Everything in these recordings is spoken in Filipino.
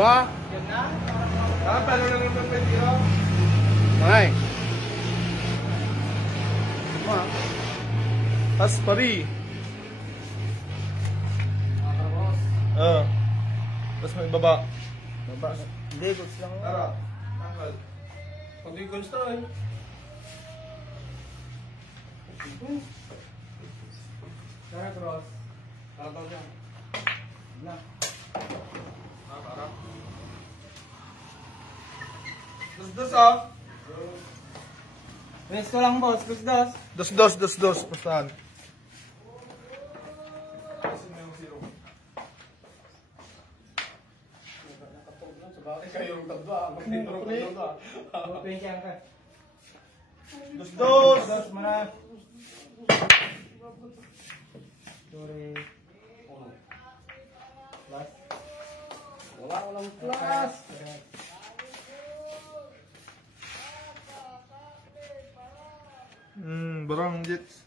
Ba? Yan na? Pero na naman may tiro. Ay. Ma. Tas pari. Tapos may baba. Baba. Hindi, goods lang. Tara. Tanggal. Pag di gusto eh. Tara, cross. Tara tao dyan. Na. Tara. Dus ah. Resto lang, boss. Dos. Dos. Pastahan. Kayo yung tabla. Magtituro ko yung tabla. Open ka ka. Dos. Dos, mana. Sorry. Last. Walang class. Barang jets.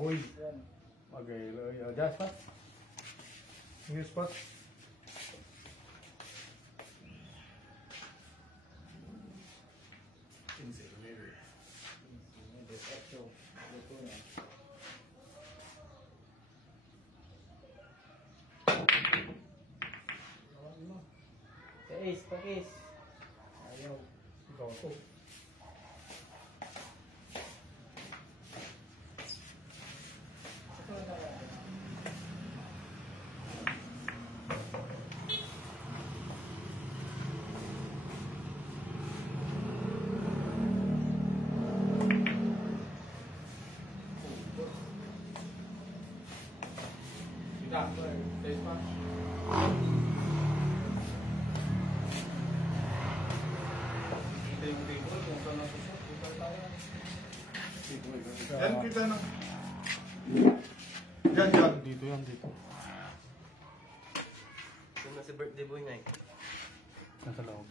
Uy. Okay, just pa. Here's spot. Pakis. Ayaw. Ikaw to. Yan kita na. Yan. Dito. Kung nasa birthday boy nga eh. Nasa loob.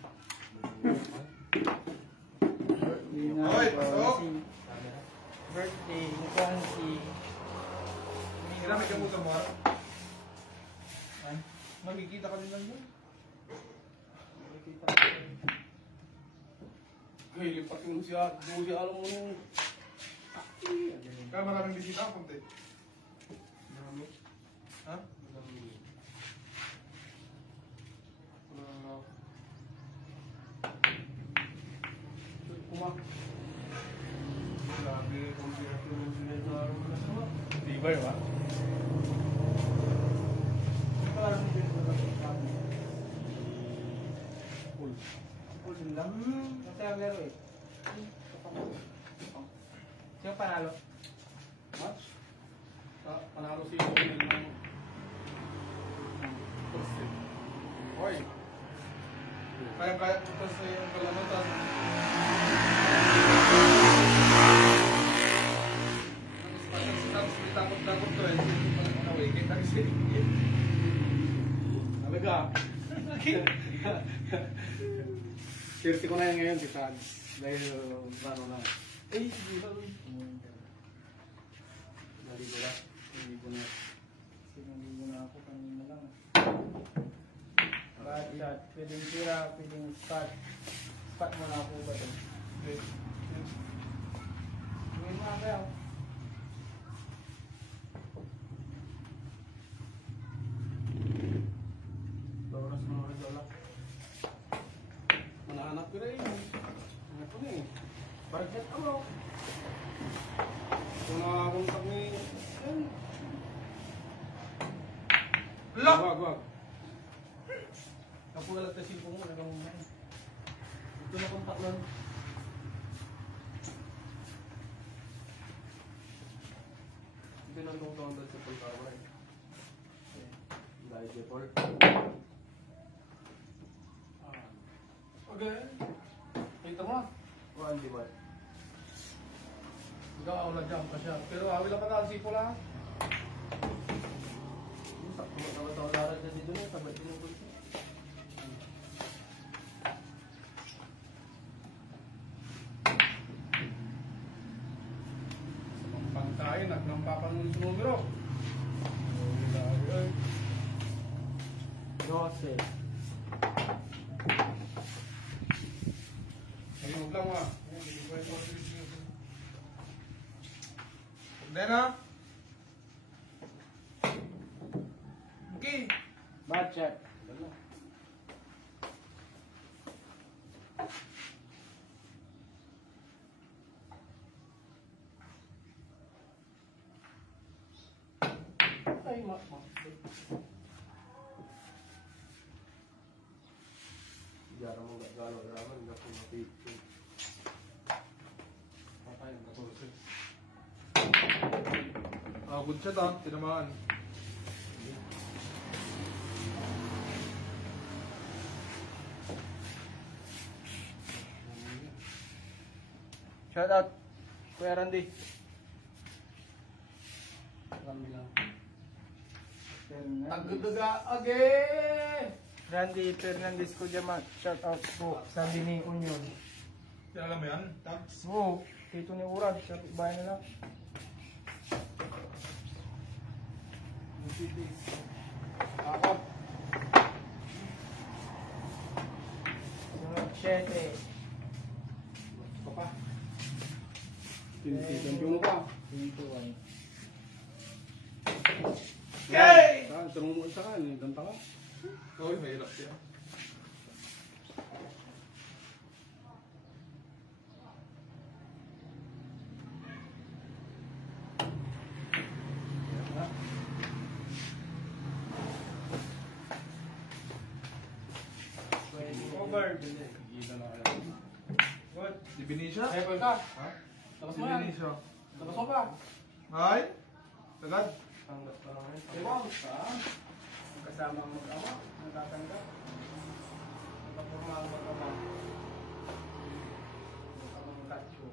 Hoy, pasok! Birthday, mukhang si... Ginamit ka mo sa mga. Ay, Makikita ka din lang yun. makikita ko. Uy, lipat yung siya. Buti alam mo nung... Kaya maraming bisita ang konti. Marami. Ha? Kumak. Grabe, kung sila sa araw mo na sama. Di ba yun ba? Ito alam mo din kung bakit kami. Cool. Full din lang. Kasi ang laro eh. Sino panalo? Match? Panalo si Owen ng first set. Hoy! Kaya punta sa yung kalamutan. Takot ko eh. Kita kasi. Talaga. Sirti ko na yan ngayon si Franz. Dahil ano na. Eh, siguro. Naligo na. Sinaligo na ako kanina lang. Bad shot. Pwedeng tira, pwedeng spot. Spot mo na ako ba ito? Ngayon mga kayo. Oras na oras wala. Manahanap ko rin. Ano ko na eh. Budget ako. Kung nakakontak ni... Lock! Wag. Kapulat na simpo mo. Ito na kontak lang. Hindi na itong download sa Pulkara eh. Dahil default. Okay. Kita mo. Kuhaan di ba? Ikaw awla dyan pa siya. Pero awila pa ka, sipo lang. Sakto mo tawa-tawa larat na dito na. Sabay din mo ko ito. Pangkain at nang papanun sa numero. 12. Huwag lang ha. Then ha? Okay. Budget. Ay, Jara mo galo raman na kung mapito. Okay, natulog. Good shot ha, tinamaan. Shout out, Kuya Randy. Tagduga again! Randy Fernandez ko dyan, shout out po. Sabi ni Union. Kilala mo yan? Tags? Oo, dito ni Urad, sa bayan nila. Akot. Sunod 7. Ka pa. 21 pa. 21. Okay! Tanong mo isa ka, ganta ka. Uy, mahirap siya. Over. What? Di Benicia? Ayun ka. Ha? Tapos Di mo yan. Benicia. Tapos mo ba? Ay? Tagad? Tanggap ka naman. Ewan ka. Kasama ang mag-ama. Natatanggap. Napapurma ang mag-ama. Ang katso.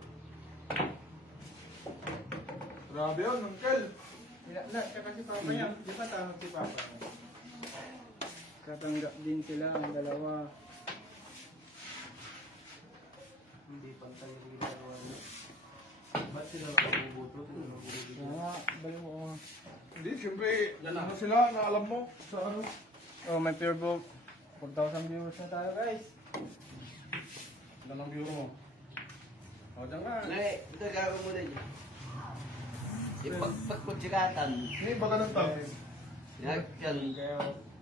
Grabe yun, Uncle. Tsaka si Papa yan. Di ba tanong si Papa? Katanggap din sila ang dalawa. Hindi pantay yung ginagawa niya. Ba't sila nakabubuto? Balik mo. Hindi, siyempre, ano sila, naalam mo sa ano? Oh, may pure book. 4,000 viewers na tayo, guys. Ilan ang viewer mo? O, dyan nga. Ito gagawin mo na dyan. Yung pagkutsikatan. Hindi, baka ng tags. Yan,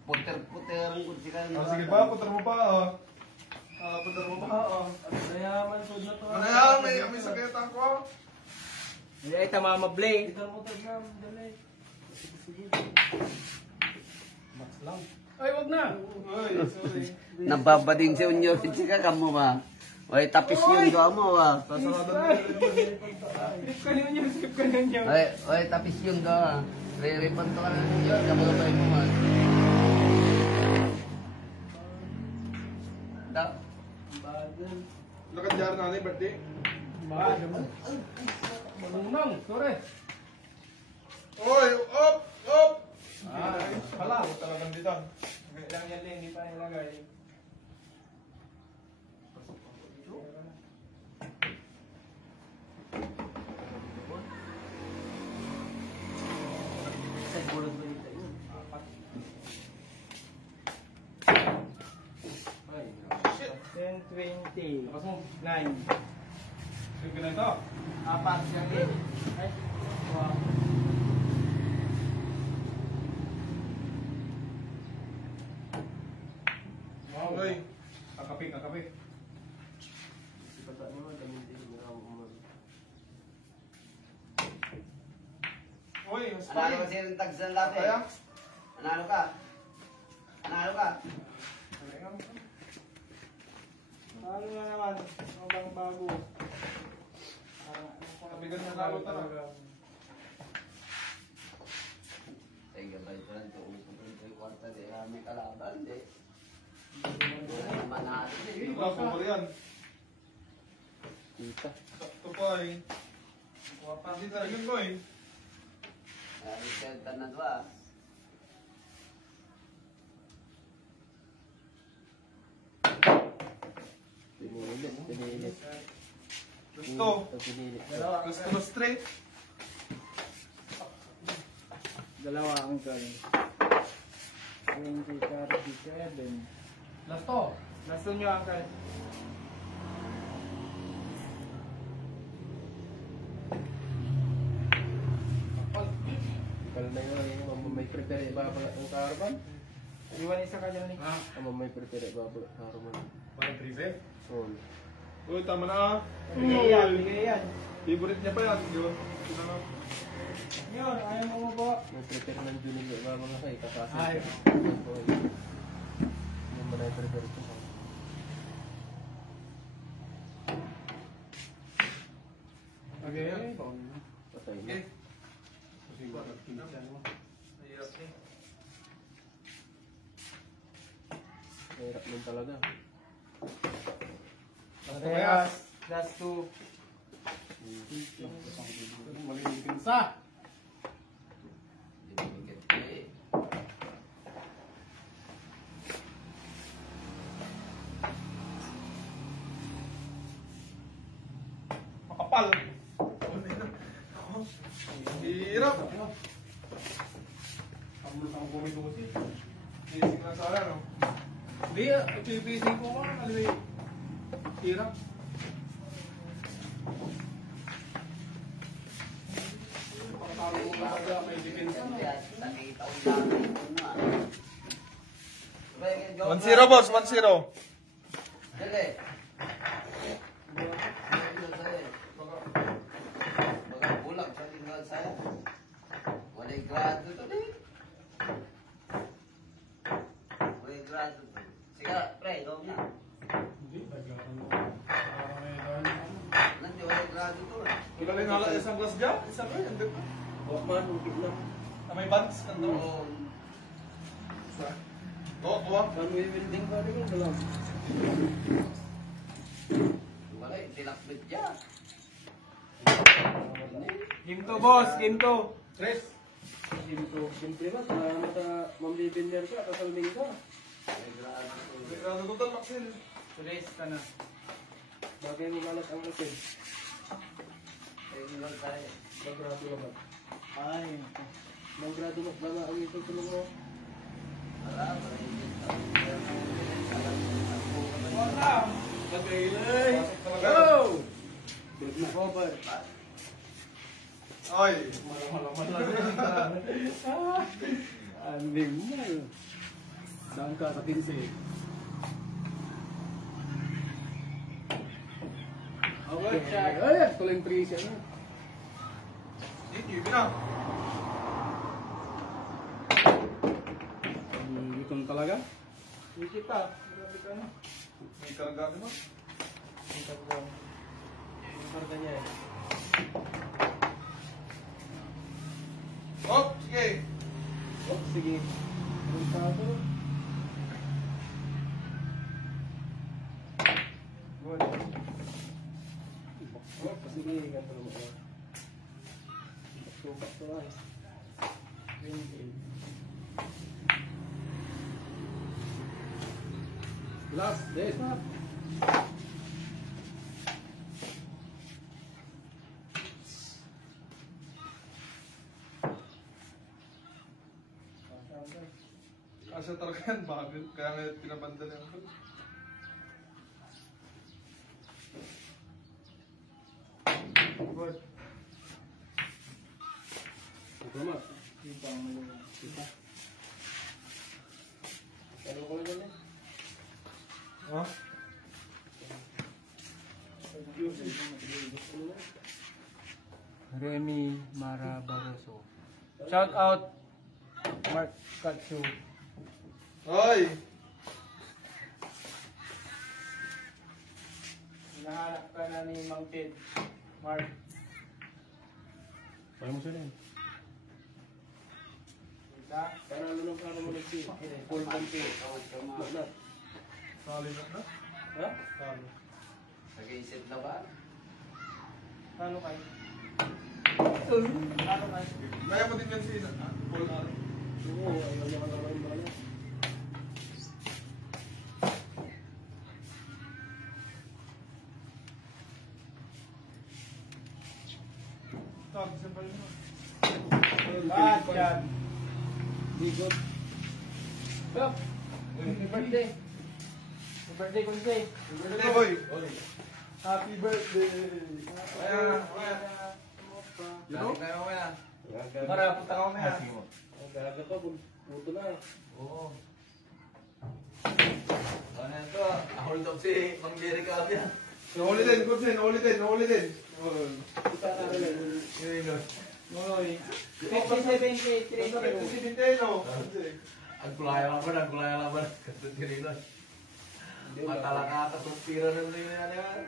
puter-puter ang kutsikatan. Sige pa, putar mo pa, putar mo pa, Nayaman, sud na to. Ano yan, may sakitan ko. Hindi ay tamamablay. Ikan mo tayo, dali. Sige. Max lang. Ay, wag na. Uy, sorry. Nababading si Unyo, chika ka mo ba? Oy, tapis yun doa mo ba? Sasaradan mo rin yun. Skip ka ninyo, skip ka ninyo. Oy, tapis yun doa. Re-repon to ka na ninyo, kabagabay mo ba? Da. Bagal. Nakadiyar na ni birthday. Manunang, sorry. Oy, up, up. Pala. Talagang dito. Lang yan, hindi pa nilagay. Sa bulog ba dito yun? Ay, Shit. 10, 20, Tapos mo. 9. Sige na ito. Apat yan eh. Ay, wow. Okay. Kakapi, kakapi. Si Pata naman, gamitin mo na ako umag. Uy, Analo kasi yung tags ng dati. Kaya? Analo ka? Analo ka? Ano na naman? Ano bang bago? Kabigan na lalo talaga. Sige, balik ko lang ito. Upong ko yung kwarta. May kalaban, di. Wala naman natin. Wala po ba yan? Kita. Sakto pa eh. Hindi talagang ko eh. Center na doa. Pinilit. Gusto. Dalawa. Gusto mo straight? Dalawa ang turn. 2037. Last to. Last nyo, Uncle. Kala na yun, may prepare ibabala ng carbon. Iwan isa ka dyan, Nick. May prepare ibabala ng carbon. Parang 3 set. Oo. Uy, tama na. Bigay yan, bigay yan. Favorite niya pa yan. Di ba? Ito na. Yun, ayaw mo mo po. May prepare ng Junil ibabala kay kakasin. Ay. Yung manay prepare ito. Okay. Patay na. Okay. Kasi ba, nagpinsan mo. Mahirap eh. Mahirap din talaga. Parehas. Last two. Malinig pinsa. Dinigit ko eh. Makapal. Hirap. Kamulos ang bumito kasi. Pising lang sana, no? Hindi, pipising ko ka. Kalimi. Hirap. Pakatalo ko talaga may depensa, no? Nakita ko lang ito na. 1-0, boss. 1-0. Dali. Baka bulag sa tinggal saya. Walay grado to din. Walay grado to. Sige, pre, gawin na. Hindi, nagkaroon mo. Parang may dahil na ano. Nanti walay grado to eh. Wala rin hala isang glass dyan. Isang rin, hindi pa. Huwag man, hukit lang. May bands, kando. Oo. Isa. Go, kuha. Kami building pa rin yung dalam. Walay, tilakbit dyan. Game 2, boss. Game 2. Tres. Simple ba? Para mambibinder ka, kasalming ka. Walay grado to. Grado total, Maxil. Tulis ka na. Bagay mo malas ang hotel. Tinggal saya. Mag-grado naman. Ay. Mag-grado mas bala ang ito tulong mo. Wala, walay dito. Lagay. Go! Over. Ay, malaman lang. Anding mo. Saan ka sa 15? Good shot. Ay, tuling 3 siya na. Sige, na. Gutom talaga? Hindi kita. Grabe ka na. May karagati mo. Kita ko. Yung karga niya eh. Oh, sige. Oh, sige. Anong kaso? Good. Oh, sige. Ganto naman. Sukat to ay. Last, des na. Asya talaga yan, bagay. Kaya nga pinabanda niya ako. Good. Ito ma. Kita ang maluwa. Kita. Ano ko lang yan? Ha? Remy Marabaroso. Shout out Mark Katsu. Ay! Hinahanap ka na ni Mang Ted. Mark. Kaya mo siya rin. Kita. Panalo ng para mo nagsi. Full control. Lahat. Sali na. Ha? Sali. Nag-iisip na ba? Paano kayo? Paano kayo? Kaya mo din yan si Paul na. Oo, ayaw niya ka naman yung bala. Tag, simple mo. Bad job. Bigot. Gap. Happy birthday. Happy birthday, Kunse. Birthday boy. Happy birthday. You know? Para punta ka mamaya. Ang gaga pa, puto na. Oo. Ano yan to? Hold up si Mang Jerry Cabia. Nahuli din, good din, nahuli din. Kita na rin. Ngayon. Noy. 57K, 3K. Ang kulaya laban. Kasi Tirino. Matalakata sa tira ng rin yan.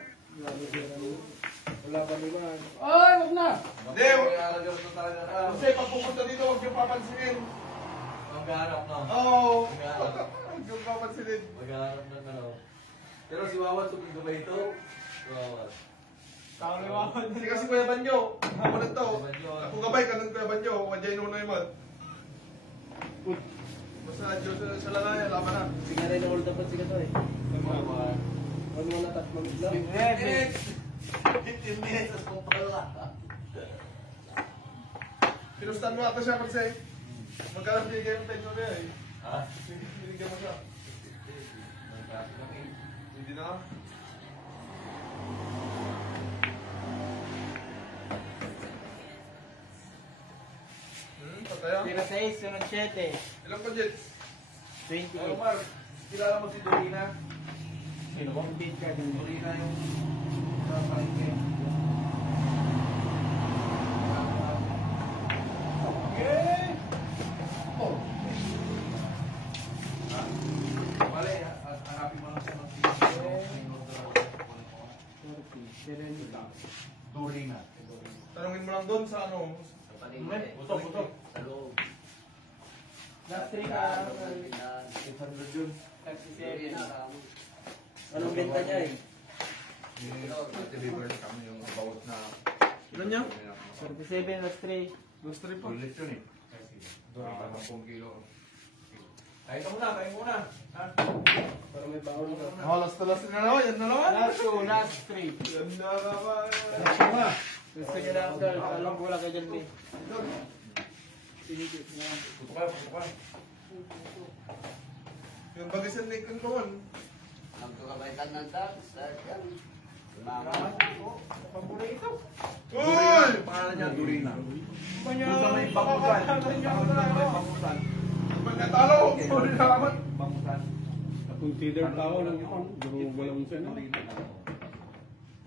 Wala pa naman. Ay, wag na! Hindi, talaga. kasi pag pupunta dito, huwag niyo papansinin. Maghanap na. Oo. Huwag niyo papansinin. Maghanap na ano. Pero si Wawan, suming ba ito? Wawan. Tao ni Wawan. Hindi kasi Kuya Banyo. Ako na to. Kuya Banyo. Ako gabay ka ng Kuya Banyo. Wanjay nunoy mo. Basta Diyos sa lalaya, laban na. Sige rin ang ulit dapat siya to eh. Wawan. Ano mo natat mamigla? 15 minutes, as kung pala. Pinustan mo ata siya kasi magkano binigay mo tayo niya eh. Ha? Binigay mo siya. Hindi na. Pataya. Tira 6, sunod 7. Ilang budget? 20. Omar, kilala mo si Dorina? Sino ba? Beat ka din. Dorina yung sa palengke. Okay! Oh. Mali, hanapin mo lang siya ng Dorina. Tanungin mo lang doon sa ano. Sa paligid. Buto. Sa loob. Last 3 ka. 800 yun. 37. Anong benta niya eh? Deliver kami yung bawat na... Ilan niya? 37 last 3. Gusto rin pa. Bulit yun eh. 10 kilo. Kain muna. Ha? Para may baon ka. Oh, last na naman. Yan na naman. Last 2, last 3. Yan na naman. Gusto niya na ako. Alam ko wala ka dyan eh. Sige. Puto ka. Yung bagisan ni Kantuan. Ang kakabaitan ng tax. Yan. Mama. Paborito. Uy! Pangalan niya, Dorina. Kanya. Doon sa may bangusan. Bangusan. Pagkatalo. Sorry naman. Bangusan. Consider tao lang yun. Duro lang siya.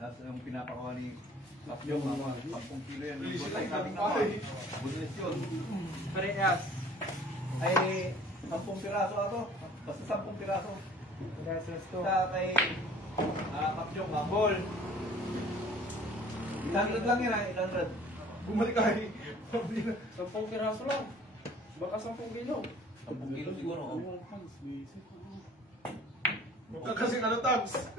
Tapos yung pinapakawa ni Lapyong, 10 kilo yan. Please, like, Sabi nga pare. bulis yun. Parehas. Ay, 10 piraso ato. Basta 10 piraso. Parehas last 2. Sa kay Lapyong, ball. 800 lang yun ha, 800. Bumalik ka eh. 10 piraso lang. Baka 10 kilo. 10 kilo siguro. Huwag ka kasing ano, Tabs.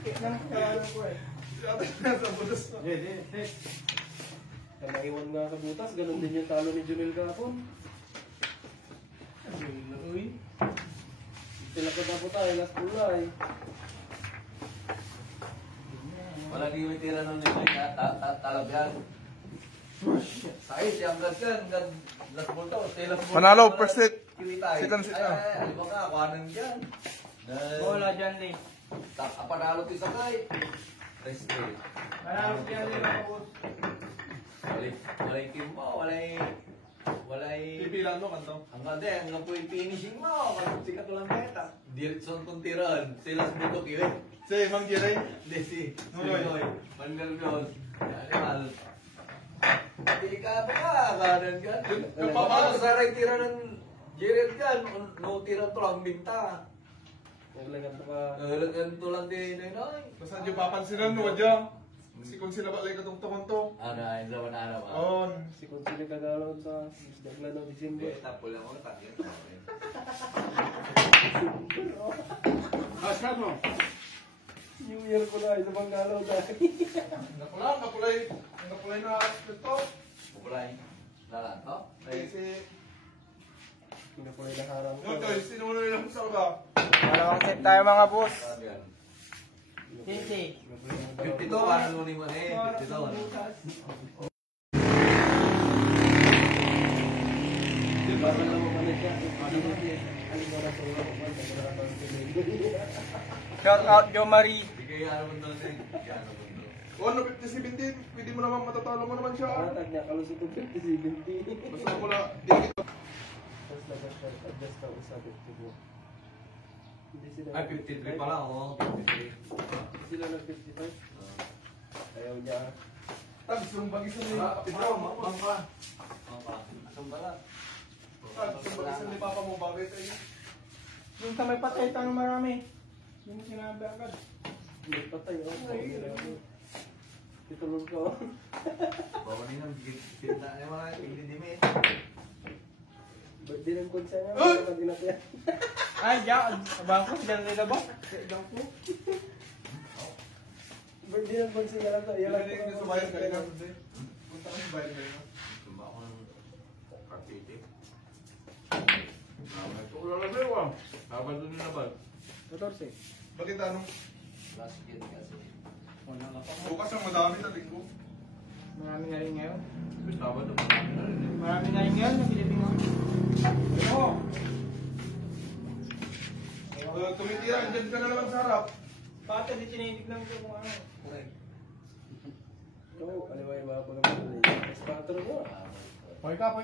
Kailangan ko eh. Yata na sa butas na. Kaya naiwan nga sa butas, ganun din yung talo ni Junel Gapon. Uy. Tilakad na po tayo, last pulay. Wala di may tira nun nito. Talabyan. Sa'yo, siyang gad last ball to. Manalo, first hit. Kiwitay. Second hit na. Ay, alam mo ka, kuhanan dyan. Bola dyan din. Panalo ti sakay. Rest day. Marami dyan din ako boss. Walay team mo, walay... Pipilan mo, kanto. Hanggang po yung finishing mo. Kasi sikat lang meta. Direksyon kong tiran. Silas buto kili. Si Mang Jiray. Hindi si Noy. Mangalgos. Animal. Hindi ka pa ka. Kanan ka. Yung Paano sa ray tira ng Jared kan? No tira to lang binta. Naglagan to ka. Ganito lang din Noy. Basta yung papansinan mo, wadya. Si kung sila ba lay katong to. Ano, yung zaman na ba? On. Si Consider kagalaw sa Dagla ng December. Tapos lang ako tagyan. Hashtag mo. New Year ko na, isa pang galaw dahil. Napulay na ito. Pupulay. Lalan to? Si... Pinakulay na harang ko. Yun, guys, sino mo na nilang sa ba? Dalawang set tayo mga boss. Sabi yan. 50. 52, ano ni mo eh? 52. Baka lang mamanit siya. Aling oras ko lang mamanit. Shout out, Jo Marie. Bigay ano mo doon eh. Bigay ano mo doon. Oh, ano 50-70, pwede mo naman matatalo mo naman siya. Tag niya, kalusot yung 50-70. Basta wala, dikit. Tapos labas siya, adjust ka usapit ko. Hindi sila Ay, 53 pala ako. 53. Hindi sila nag-55. Ayaw niya. Tag, sumbagis na ni Papa mo. Mangka. Sumbala. Tag, sumbagis na ni Papa mo. Bakit eh? Yung sa may patay tayo marami. Yung sinabi agad. Hindi patay, oh. Titulog ko. Bawa nyo nang pinta niya mga hindi-dimit. Birthday ng konsa niya. Mga dinatyan. Ay, diyan. Abang ko, diyan nila ba? Diyan ko. Birthday ng konsa niya lang to. Yan lang yung sa bayan kanina. Punta ka sa bayan kanina. Sumba ako ng karpete. Wala na sa'yo ah. Habang doon na ba? 14. Bakit anong? Last year kasi. Bukas ang madami na linggo. Marami na rin ngayon. Sabado. Marami na rin ngayon. Nabilibing mo. Oo. Tumitira, andyan ka na naman sa harap. Bata, di tinitignan ko kung ano. Correct. Oo, aliway ba ako naman. Mas patro mo. Poy ka.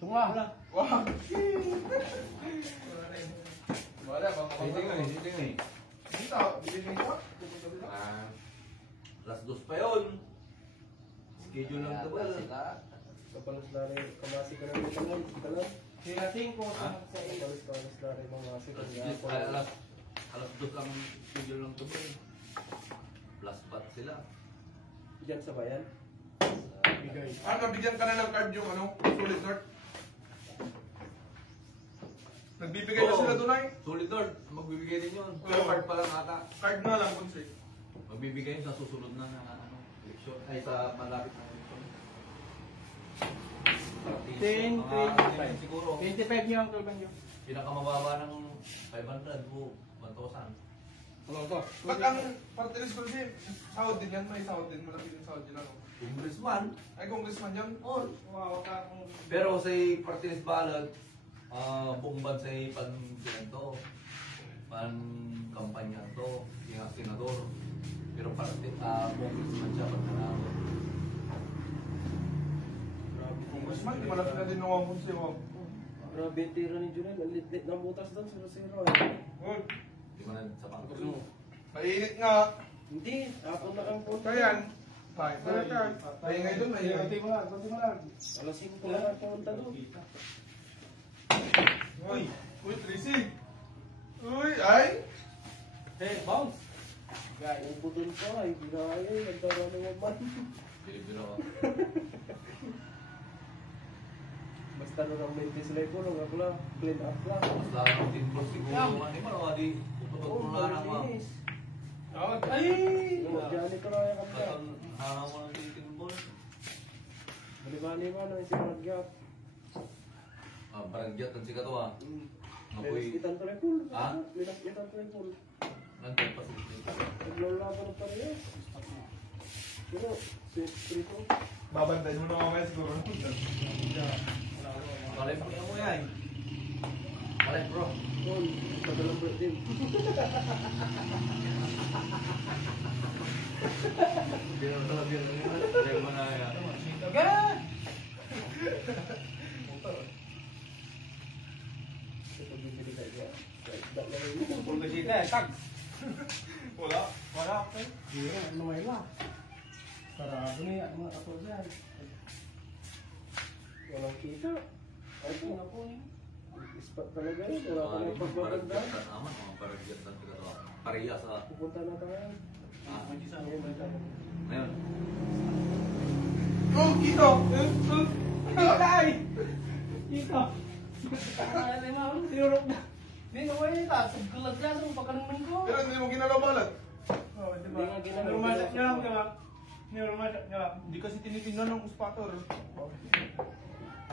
Tunga. Wag. Wala, baka Sitting eh. Dito, bibigyan ko. Alas 2 pa yun. Schedule lang ito ba? Sila. Kapalos na rin. Kamasi ka na rin. Kita lang. Sinating ko sa iyo. Kapalos na rin. Mamasi ka na. Alas 2 ang schedule lang ito ba? Plus bat sila. Diyan sa bayan. Bigay. Nabigyan ka na ng card yung ano, solid north. Nagbibigay na sila doon ay. Solid Lord, magbibigay din yun. Oo. Card pa lang ata. Card na lang, Kunsi. Magbibigay yun sa susunod na eleksyon. Ay, sa malapit na eleksyon. 10, Mga siguro. 25 niyo ang tulban niyo. Pinakamababa ng 500 o 1,000. Ba't ang partilis Kunsi, sahod din yan, may sahod din, malaki din sahod din ano. Congressman. Ay, congressman yan. Oh. Wow, kung Pero sa partilis ballot, buong bansa ay pan-sinento, pan-kampanya to, yung senador. Pero congressman siya pag nanalo. Congressman, di malaki na din ng Kunsi. grabe yung tira ni Junel. Ang lit ng butas doon, 0-0. Uy, Hindi mo na sa pangko. mainit nga. Hindi, ako na ang punta. Kaya yan. Maingay doon, maingay. Alas 5 na ang punta doon. Uy, Tracy. Uy, ay. Hey, bounce! Gaya, yung putol ko ay ginaya, nagdara ng maman. Bilibilo ako. Basta nung ang mente sila yung pulong, ako lang, clean up lang. Mas lalo ng tinbol siguro. Ano mo, di puputol mo na lang mo. Ay! Diyan ko lang yung kamda. Hanaw mo ng tinbol. Balibali mo na yung sinagyat. Baragyat ang sikat to ah. Apoy. Linaskitan ko lang pool. Ha? Linaskitan ko lang pool. Nandun pa sila. Naglalaban ng parehas. Pero, strito. Babantayin mo na mamaya siguro. Balik mo yan. Balik bro. Pool, padalang birthday. Bilang talaga yan. Diyan mo na yan. Agad! Pulgasita eh, tag. Wala. Wala ako. Hindi na, ano may lang. Sarado na yan, mga katol dyan. Walang kita. Ay, ito na po eh. Ispat talaga yun, wala ka na pagbaganda. Baragyat naman. Baragyat ang sikat to. Pareha sa... Pupunta na tayo. Ngayon. Oh, Kito! Ay! Dito! Ay, ma'am, sinurok na. Hindi nga wala ito, sagkalag na ito, pagkanumin ko. Pero hindi mo ginagabalat. Oo, di ba? Nirumasak niya lang, diba? Nirumasak niya lang. Hindi kasi tinitingnan ng uspator.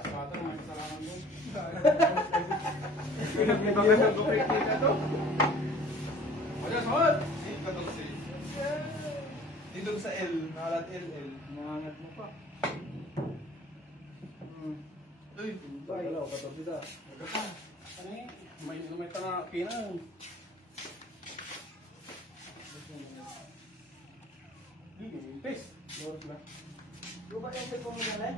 Pato, may kasalanan doon. Pinagbibagan ng gupit dito to. Wala, sahod! Dito sa L, nakalat LL. Nangangat mo pa. Uy, Bay. Wala, 14 na. Ano eh? May tanga kinang. Pes. Boros na. Lupa yung sa kong nalay?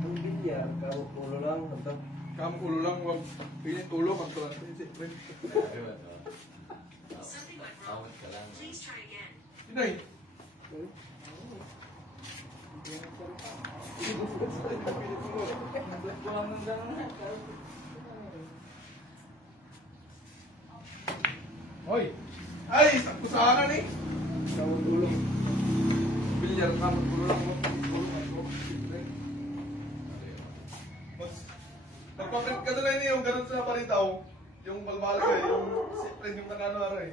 Ang bilyar, kawo pulo lang. Ito. kamu ulo lang, wag pilit ulo, magtulan ko si friend. Awat ka lang. Inay. Buwang ng gano'n. Hoy! Ay, sakto sana ni. Kawo pulo. Bilyar kamu ulo lang, wag ulo ako. Mas, nagpaprint ka doon yung ganun sa paritaw. Yung balbala ka, yung si friend yung kanano eh.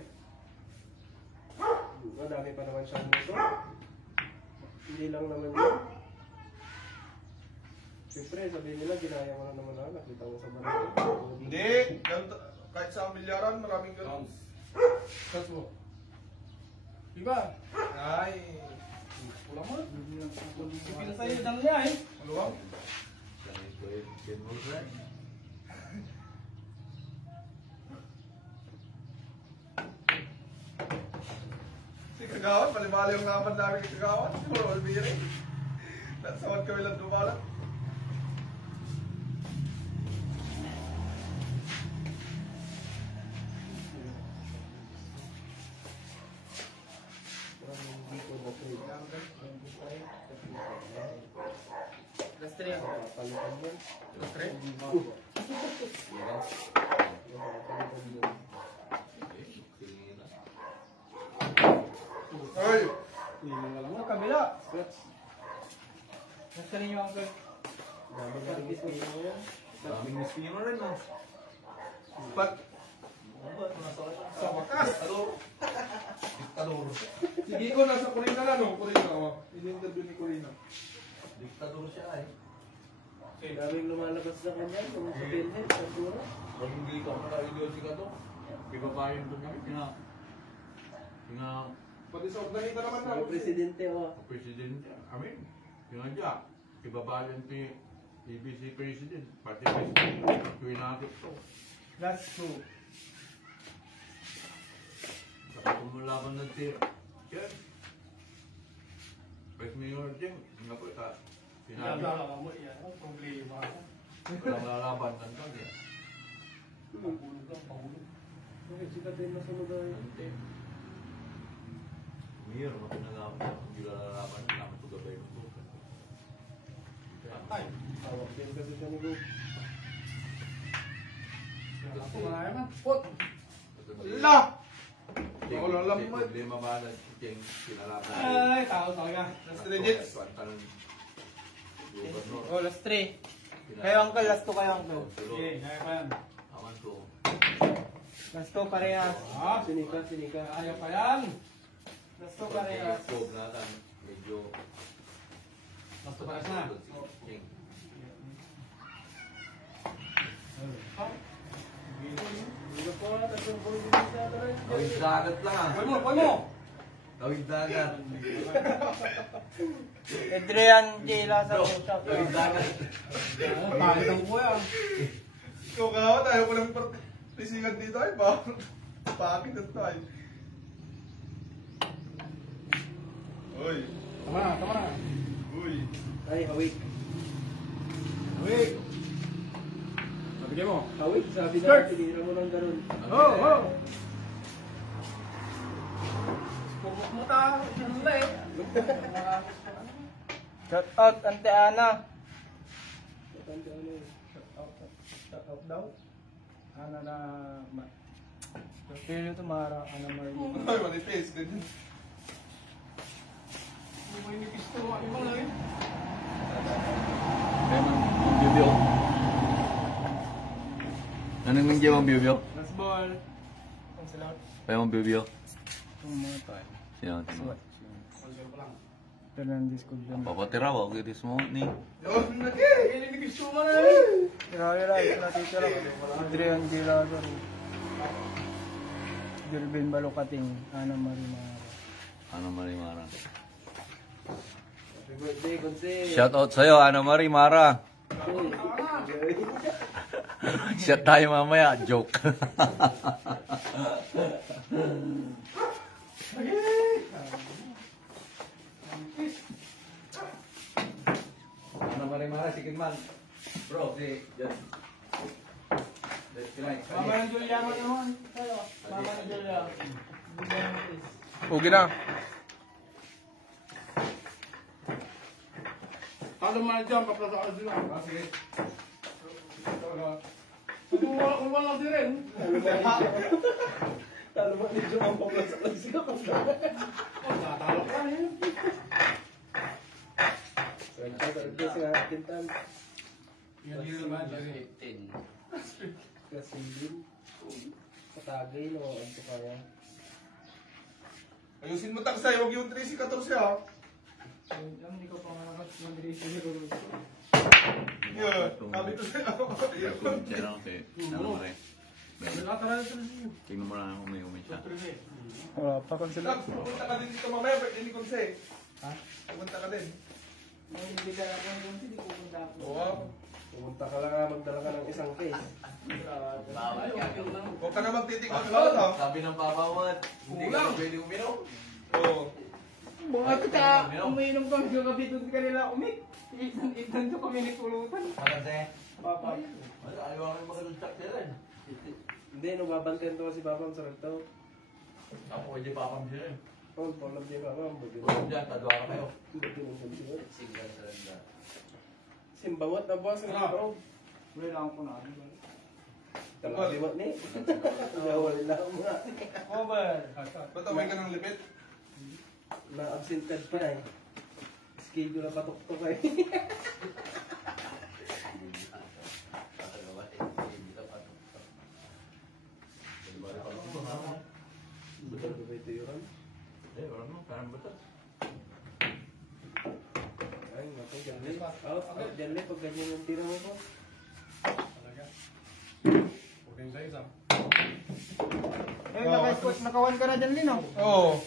Madami pa naman siyang motor. Hindi lang naman yun. Siyempre, sabihin nila, ginaya mo na naman na. Nakita mo sa barangay. Hindi, ganun, kahit sa milyaran, maraming ganun. Kas mo. Diba? Ay, Wala mo. Hindi na sa'yo dang niya eh. maluwang. Si Kagawan, palibali yung laban namin kay Kagawan. Puro Olviri. Nasawad kami lang dumalang. Last 3 ako. Tre? Ay! Wala mo. Kabila. Last 3 nyo uncle. Dami na rin isipin mo yan. Daming mispino rin, no? Ba't sa wakas? Diktador. Si Kiko nasa Corina lang, no? Corina, oh. In-interview ni Corina. Diktador siya, eh. Daming lumalabas na kanya. Kung sa Philhead, sa Sura. Pag hindi ka maka-video si Kato, ibabayan doon kami. Pati sa organita naman na. Mga presidente, oh. Presidente, amin. Yung adya, ibabayan ti ABC President, pati President, tuwin natin ito. Last 2. Sa tumulaban ng tira. Yan. Vice Mayor Jim, nga po ita. Sinabi, Wala mo yan. Ang problema. walang lalaban ng tagi. Pahulog lang, pahulog. Okay, sikat din na sunod ay. Hindi. Mayor, mapinalaman. Hindi lalaban, namin ito gabay mo ito. Ay. Tawag din kasi siya ni Go. Ako nga naman. Pot. La! Ako lang lang mo. Problema ba na yung pinalaban? Ay, tao talaga. Last 3 digits. Oh, last 3. Kayo uncle, last 2 kayo uncle. Okay, kaya ko yan. Aman ko. Last 2 parehas. Ah, Sinika, sinika. ayaw pa yan. Last 2 parehas. Scope natin, medyo... Last 2 parehas na. King. Hindi ko nga, tatlong boy din sa atin. Tawid dagat lang ah. Poy mo, poy mo. Tawid dagat. Adrian J. Lazaro. Shout Tawid out. dagat. Pangit ang kuya. Ikaw ka, tayo ko lang partisigan dito ay ba? Bakit na tayo? Uy! Tama na, tama na. Uy! Ay, hawik. Wait. Sabi mo. Hawik, sabi Start. na, tinira mo lang ganun. Oh, oh. Pumuk mo ta. Ano ba eh? Shout out, Ante Ana. Matanda ano eh. Shout out daw. Ana na... Pero ito Mara, Ana Maria. Ay, manifest, ganyan. Hindi mo inipis to. Ano ba lang eh? Bibyo. Anong nandiyan ang bibyo? Last ball. Ang salat. Kaya mong bibyo? Itong mga tayo. Yan. All-zero pa lang. Fernandez Cublan. Papatira ko, kitis mo ni. Yun, nagay! Hindi inipis to man eh. Grabe lang, ito natitira ko. Adrian J. Lazaro. Jelvin Balukating, Ana Maria Mara. Ano Marimara? Happy birthday, Conse. Shout out sa'yo, ano Marimara? Shot tayo mamaya, joke. Ano Marimara, si Kidman? Bro, si Jan. Mama ng Julia mo naman. Sa'yo. Mama ng Julia. Huwag na. Kalau mana jam kapag sa dulu. Sige. Kung wala din rin. Talo ba ni Jom ang paglas sa siya ko? Tatalo ka eh. Kasi nga tintan. Yan yun naman. 15. Kasi din. Patagay no, ano kaya? Ayusin mo tak sa'yo, huwag yung 13-14 ha. Hindi ko pa mag-mandiri siguro. Yun, sabi ko sa'yo. Wala ka rin sa siyo. Tingnan mo lang kung may umisya. Wala pa kung sila. Nak, pupunta ka din dito mamaya, pwede ni Conse. Ha? Pupunta ka din. Hindi ka ako yung hindi pupunta ako. Oo. Pumunta ka lang nga, magdala ka ng isang case. Bawal ka. Huwag ka na magtitikot lahat ha. Sabi ng papa mo, hindi ka Kulang. na pwede uminom. Oo. Bakit ka umiinom kami kagabi doon kanila umik? Itan to kami ni pulutan. Maganda Papa. ayaw kami makalunsak din rin. Hindi, no, babantayan to si Babam sa ragtaw. Ako pwede papam din rin. Oh, paulam din ka, Babam. Huwag dyan, tadwa ka kayo. Simbawat na boss ng ito. Wala lang ako na. Talaga liwat ni. Nawala na ako nga. Over. Ba't away ka ng lipit? Na-absented pa eh. Schedule na patok-tok eh. Betul ba ito yun? Wala mo, parang betul. Ay, naku, Janley. Out, Janley, pag ganyan yung tira mo po. Eh, nakawan ka na dyan, Lino. Oo.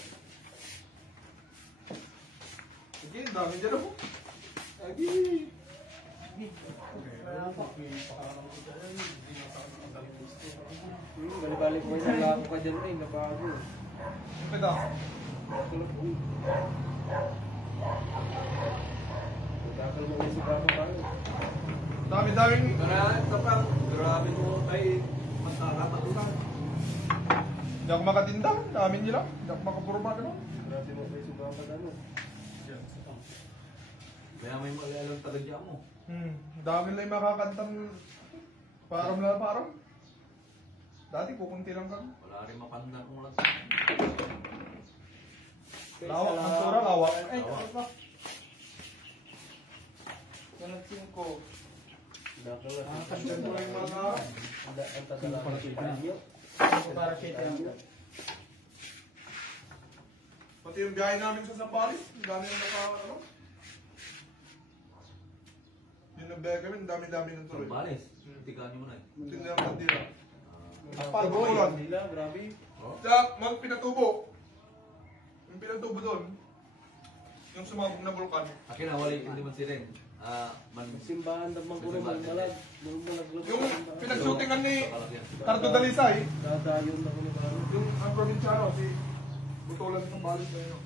Sige, dami dyan ako. Lagi. Balik-balik mo yung lako ka dyan rin, nabago. Pita. Takal mo yung suka mo paano. Dami-daming. Ito pang, grabe mo tayo magkakapatunan. Hindi ako makatinda. Dami nila. Hindi ako makapurma ka no. Grabe mo yung suka mo ano. Kaya may malalang talagya mo. Dami lang yung makakantang parang na parang. Dati kukunti lang kami. Wala rin mapanda kung lang. Lawak ng sura, lawak. Ay, ano pa? Sunod 5. Nakal na. Kasi ko lang yung mga... Ang tatala ko ninyo. Para siya lang. Pati yung biyahe namin sa Zambales. Ang dami yung ano. Yung nagbiyahe kami, ang dami-dami ng tuloy. Balis, tigaan nyo muna eh. Hindi lang kandila. Pag Pag-ulan. nila, grabe. Sa mag pinatubo. Yung pinatubo doon. Yung sumabog na vulkan. Akin na, wali, hindi man sirin. Simbahan naman ko naman malag. Yung pinag-shootingan ni Cardo Dalisay. Dadayon na ko naman. Yung ang probinsyano, si Butulan ng Balis na yun.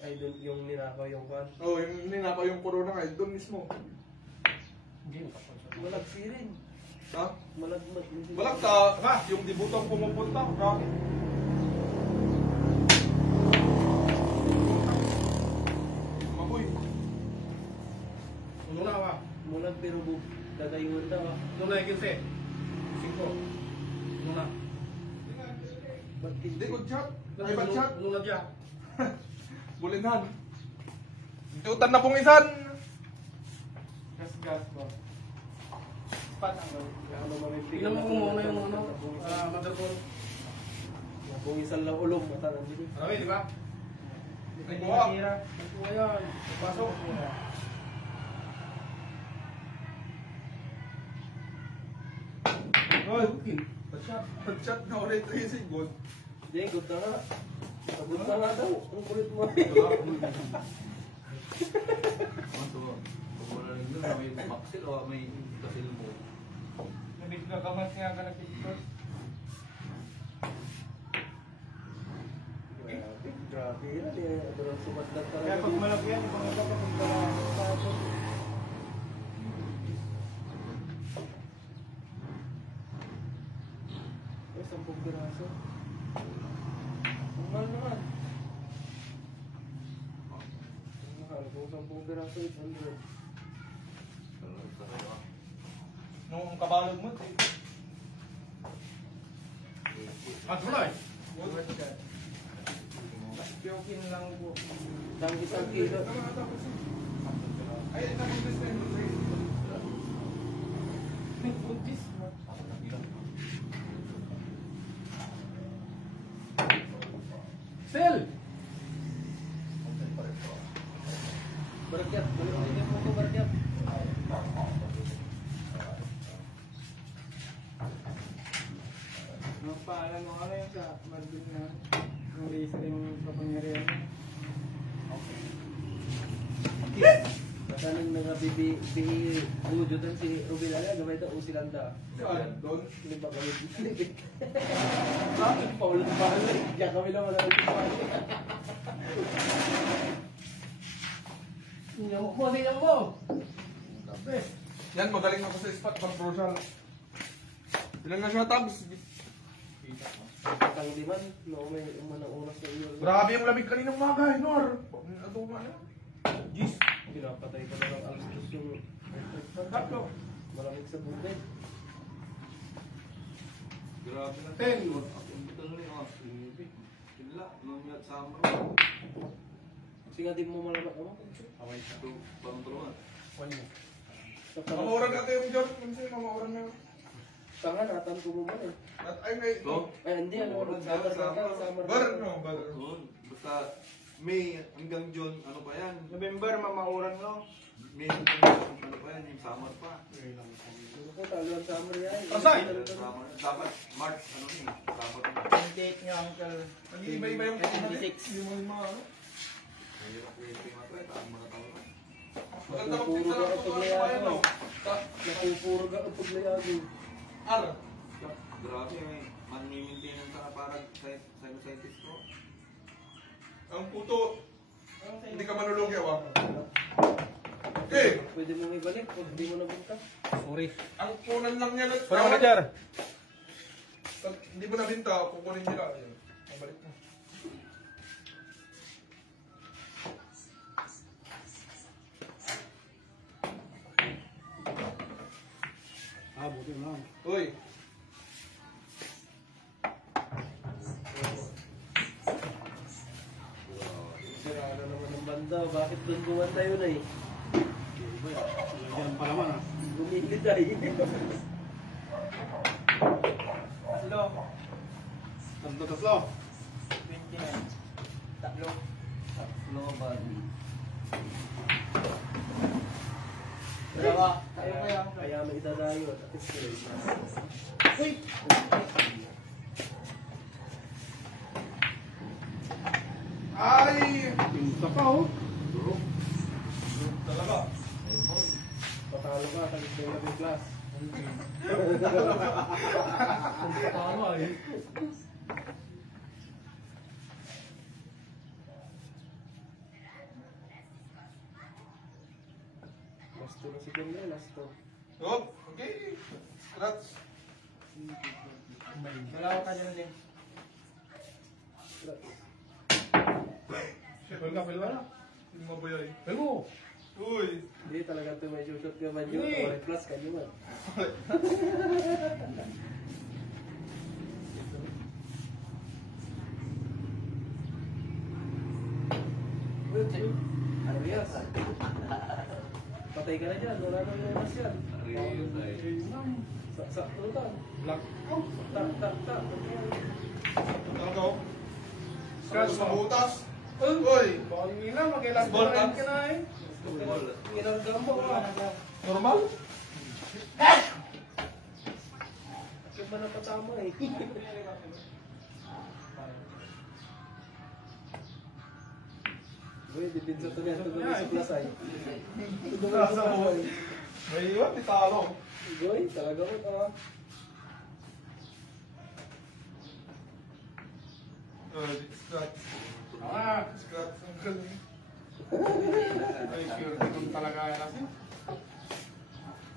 Ay, doon yung ninakaw yung kan. Oo, yung ninapa yung corona nga, doon mismo. Malag sirin. Ha? Malag Balak ka, yung debutang pumupunta, grabe. Maboy. Ano na ba? Malag pero dadayon daw. Ano na yung 15? 5. Ano na? Ba't Hindi, good shot. Ay, bad shot. Ano na dyan? Bulinhan. Tutan na pong isan. Gas ko. Spat ang gawin. ano mamimpi? Tingnan mo kung muna yung ano, motherboard. Kung isang lang ulong, mata lang dito. Marami, di ba? Ay, buha. Nagkuha yan. Pasok. Oy, okay. Bad shot na ulit 3 good. Hindi, good na nga. Sagot na nga daw. Ang kulit mo. Wala rin doon, may maxil o may kasil mo. Nabigla ka man siya ka na pictures. Grabe yun. Adolang sumat lang talaga. Kaya pag malaki yan, ibang iba kapag malaki. Eh, 10 piraso. Ang mahal naman. Ang mahal. Kung 10 piraso, 800. Nung kabalog mo, Magulay. Piyokin lang po. Dang 1 kilo. Ay, nakikita sa inyo. May buntis. Sel! Barakyat. Balik mo ko, Barakyat. Paalam mo ano yung sa Madrid na yung laser yung kapangyarihan. Kasanin na nga bihudutan si Ruben Ala, gamay ito, usilanda. Saan? Doon? Hindi ba kami bibilig? Bakit? Paulan pa kami. Kaya kami naman ang tumali. Tingnan mo, tingnan mo! Yan, magaling ako sa spot pag crucial. Ilan na siya tabs? Patang diman, no, may umanang unas sa iyo. Grabe yung lamig kaninang umaga, Nor. Ito nga yan. Jeez. Pinapatay ka na ng alas dos yung electric fan. Tatlo. Malamig sa bukid. Grabe na. Ten. Ako yung betul rin. Sila, mamiyat sama. Kasi nga di mo malamat mo. Away sa ito, parang tulungan. Sa Mamauran ka kayo, John. Kasi mamauran na. tangan, atan ko mo man eh. At ay, may... So, Ay, hindi, ano, summer na ka, summer na Bar, ka. no, bar. doon. Basta May hanggang June, ano pa yan? November, mamauran no? May hanggang ano pa yan, yung summer pa. Ano ko, talo ang summer yan. Pasay! Summer, dapat March, ano ni, dapat 28 nga, uncle. Nag-iiba-iba yung 26. yung mga ano. mahirap yung pinatry, taong mga taon na. Maganda Napupuro magpinta ka lang kapag ito layago. ano. Napupuro ka kapag layago. Ar. Grabe, may man-maintenance ka na parang sinusitis ko. Ang puto. Hindi ka manulog yaw ah. Okay. Pwede mong ibalik pag di mo nabunta. Sorry. Ang punan lang niya. Parang manager. Pag hindi mo nabinta, kukunin nila. Ayun. Mabalik mo. Buti na. Uy. Sira na naman ang banda. Bakit doon bumanda yun eh? Yan pa naman ah. Bumili tayo. Tatlo. Tatlo. 29. Tatlo. Tatlo ba? Dalawa. Tayo kaya. Kaya may idadayo at atis ko rin. Uy! Ay! Pinta pa oh. Talaga. Patalo ka, talis na yung class. Tama eh. Last two na si Kenya, last two. Oh, okay. Scratch. Dalawa ka dyan din. Well ka, well ka. Hindi mo ba yun? Pero! Uy. Hindi talaga ito may shoot ka man yun. Hindi. May plus ka yun. Ano yan? Patay ka na dyan. Wala nang lumas yan. Ariyo tayo. Sa tutan. Black. Tak. Ano? Scratch sa butas. Uy. Bawal nila, mag-ilas Ball ka ka? na eh. Ginagam mo ka. Normal? Bakit ba napatama eh? Pwede din sa tuloy. Ito sa plasay. Nasa mo. May iwan, titalo. Goy, talaga mo tama. Scratch. Scratch. Ang galing. Ay, pure. Kung talaga yan kasi.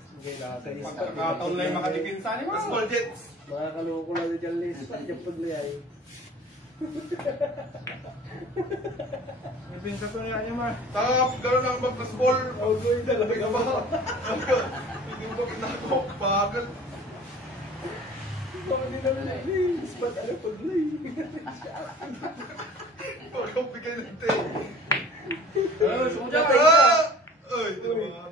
Sige, nakakais. Pagkakataon lang yung makadipinsa ni mo. Small jets. Makakaloko ko lang na dyan, Liz. Diyan pagliyay. May pinsa ko niya niya, man. Saka gano'n ang mag-baseball. Oh, goy, talaga ba? Hindi mo ba pinako? Bagal. Baka din naman, Liz. Ba't ano paglay? Huwag kang bigay ng tayo. Sumunod Ay, ito naman.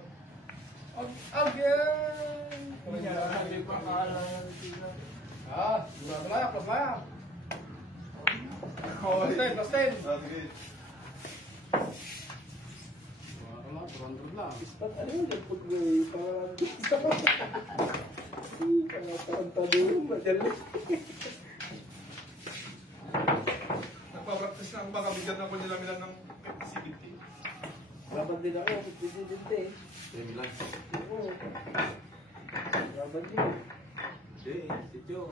Plus laya. Plus 10, plus 10. Sige. Ba't ano yung dyan paglay? Pangatantado mo, madali. Nagpa-practice na ang baka bigyan na ko nila milan ng CBT. Laban din ako, pagpipidinte eh. Demi lang. Oo. Laban din. Hindi, sityo.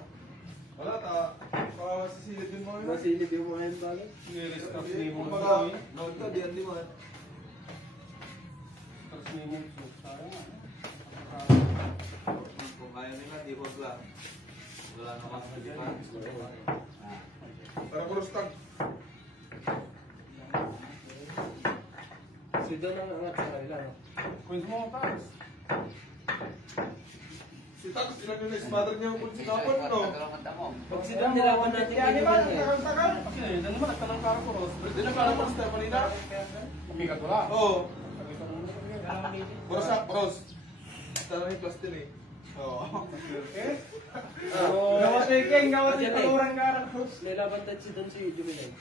Wala, para masisilid din mo yun. Masilip yung mga yung balat. Nire-stop ni mo. Kumbaga, naon ka, di andi mo. Tapos ni mo. Sayang Kung kaya nila, di ko lang. Wala namang kajipan. Para kurustag. Si Don ang angat sa kanila, no? Queens mo ang taas. Si Tax, ilan yun na ismother niya ang sinapon, no? Pag si Don nilaban natin Kaya di kayo ba, niya. tagal-tagal. Kasi yun naman, nagtanong para ko, Ross. Hindi na para ko, Stephanie na. Umikat wala. Oo. Ross. Tanong yung plus 10 eh. Oo. Okay? Gawat ni King, gawat ni Taluran ka. Nilaban tayo si Don si Juminay.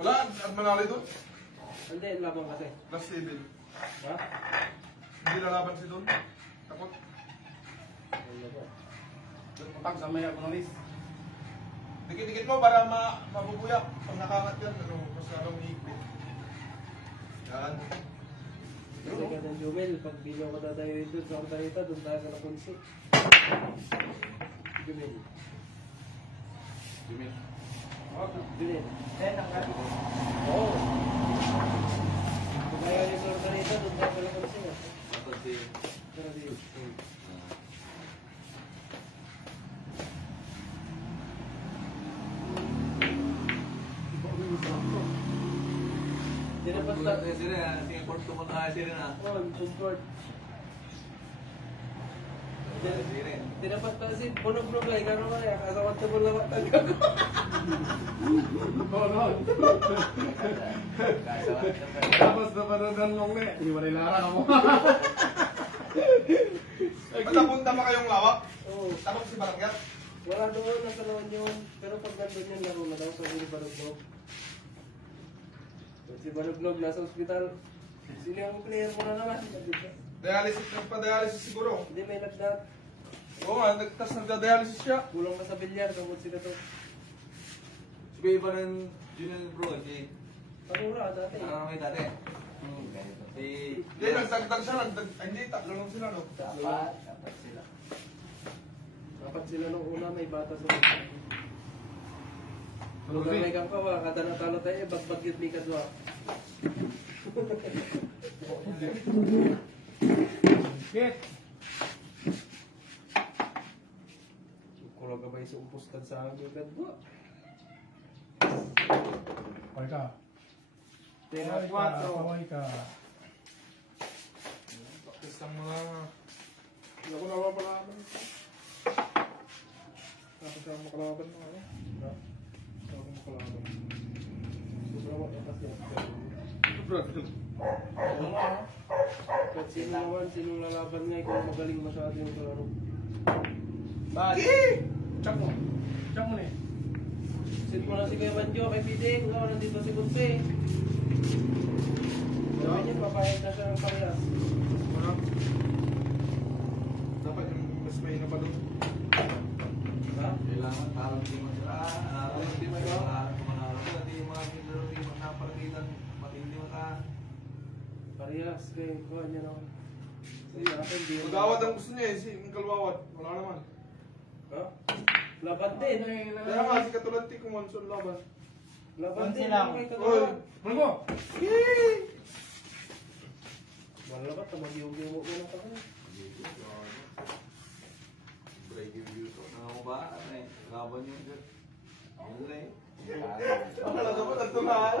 Wala, at manali doon. Hindi, laban kasi. Plus 7. Ha? Hindi lalaban si doon. Takot. Ano ba? Pag sa may ako ng list. Dikit-dikit mo para mabubuyak. Pag nakangat yan, masyadong higpit. Yan. Kasi ka ng Jumel, pag bilaw ka na tayo doon sa Antarita, doon tayo ka na konsi. Jumel. Jimmy. Jumel. Oo. Kung ayaw niyo sa Antarita, doon tayo ka na konsi. Tapos si... Pero di. Dinapat Pagkulat na sila, Singapore tumakaya sila na. Oh, support. Sila. Dinapat pa si Bunog-Bunog ay karo na ya kasawat sa bulawat talaga ko. Tapos na pa doon ng long eh. Hindi mo nilara mo. Pagkapunta pa kayong lawak? Oo. Tapos si Baranggat? Wala doon, nasa lawan yun. Pero pag nandun yan, laro na daw sa uli Baruglog. Si Baruglog nasa ospital. Sino yung player mo na naman? Dialysis, nagpa-dialysis siguro. Hindi, may nagdat. Oo nga, tapos nagda-dialysis siya. Kulang ka sa bilyar, kamot sila to. Sabi ba ng Junior Bro, si... Pagura, dati. Ano may dati? Si... Hindi, nagdagdag siya, hindi, tatlo lang sila, no? Dapat sila. Dapat sila nung una, may bata sa mga. Kung may kang kawa, kada natalo tayo, bagbag yun may kadwa. Get! Kulang ka ba yung sumpustan sa akin yung kadwa? Kaway ka. Tena 4. Kaway ka. Practice lang mga... Hindi ako nawa pala. Tapos ako makalaban mo, ano? Ha? Ako makalaban. Sobrang wakas yan. Brother. Oo nga. Kahit sino naman, sinong lalaban nga, kung magaling masyado yung kalaro. Bakit? Check mo. Check mo na eh. Sit mo na si Kuya Banjo, kay Piding, no, nandito si Bunse. Sabi niya, papayag na siya ng parehas. Wala. Dapat yung mas mahina pa doon. Ha? Kailangan parang di mo sila. Hindi mo yung mga hindi mga pinaro, di mo naparatitan. Matindi parehas kay kuha niya naman. Sige, akin din. Magawad ang gusto niya eh, si Kalwawad. Wala naman. Ha? Laban din. Kaya nga, si Katulante kung Monson laban. Laban din. Sila. May Oy! kagawa. Bulgo! Malabat na mag-yung-yung mo ng kagawa. Breaking news na ako ba? Laban yung dyan. Ano na eh? Wala naman ang tumahan.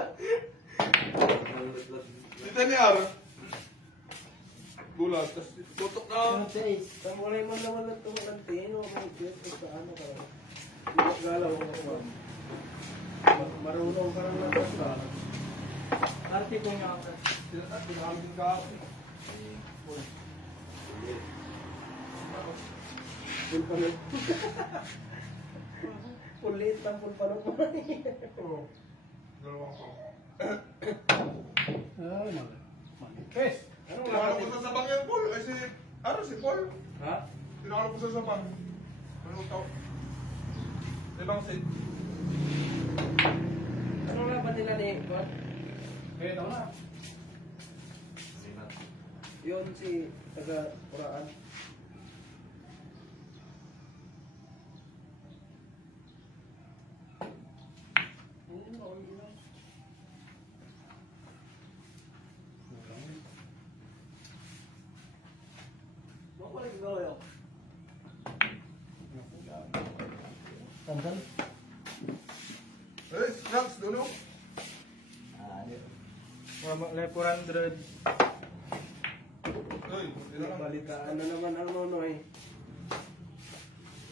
Dito ni Ar. Bulat, tapos tutok na. Kamulay mo naman ng tumakantino. May Diyos sa ano ka lang. Galaw ko na. Marunong ka lang lang basta. Arte ko nga ako. Pinakamin ka ako. Pulpanot. Pulit ng pulpanot mo. Oo. Dalawang ko. Ay, manipes. Anong Tinawag lakas ko sa sabang yan, Paul. Ay, si Paul. Ha? Tinawag ko sa sabang. Ano tao? Ibang set. Anong laban nila ni Juan? Kaya tao na. Yun si taga Puraan. Tanggal. Eh, snacks, doon o. May 400. Uy, hindi na lang. Balitaan na naman ang nonoy.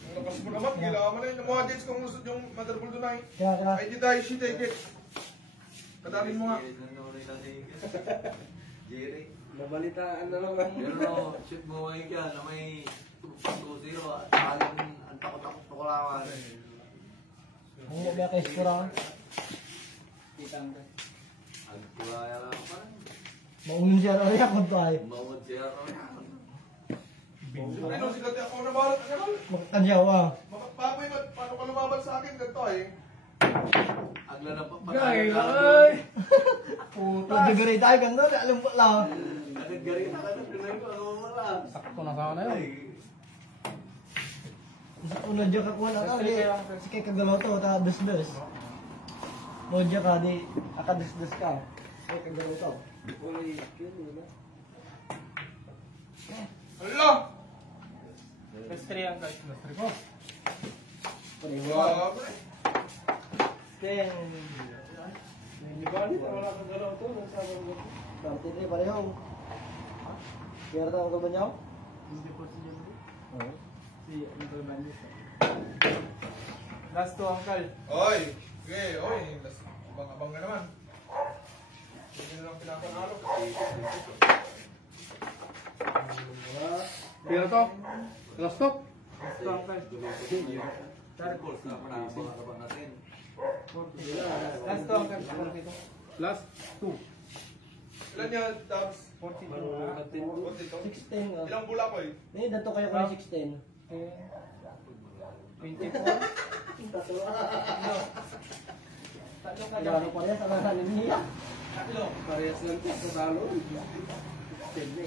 Ang lakas mo naman, kailangan mo na yung mga dates kung gusto yung motherboard doon ay. Kaya. Ay, di tayo sheet ay kit. Kadalin mo nga. Jerry. Nabalitaan na naman. Pero shoot mo ngayon ka na may 2-0 at haling ang takot-takot na kulawan. Ang mga kay Sura. Kitang ka. Ang kulaya lang pa. Maungin siya rin ako to ay. Mawad siya rin. Ano, sila ako na balat. Ano? Makakanyaw ah. Papoy, paano ka lumaban sa akin? Ganito ay. Agla na pa. Gay, ay! Puta. Nagagari tayo ganda. Alam po lang. Nagagari na ka na. Pinay ko. Ano mo lang. Sakto na sana yun. Unod dyan ka kuha na ka, si kay kagaloto, ta dus-dus. Unod dyan ka, di, aka dus-dus ka. Kay kagaloto. Uy, yun na. Hala! Pestri ang kahit pestri ko. Grabe. Then, Hindi ba nito? Wala kang galaw to. Nagsama ko. dati din pareho. Kaya rin ako ba niyaw? Hindi po siya dito. Oo. Si Uncle Bandit. Last to Uncle. Oy! Okay, oy. Abang-abang ka naman. Hindi na lang pinapanalo. Pero to. Last to. Last to Uncle. Goals na panabang natin. Last to Uncle. Last 2. Ilan yan, Tabs? 42. Kunti to. 16 nga. Ilang bula ko eh? Eh, dato kayo ko ng 16. 24. Tatlo. Tatlo ka Lalo pa rin sa nasanin niya. Tatlo. Parehas lang ito sa talo. Pwede.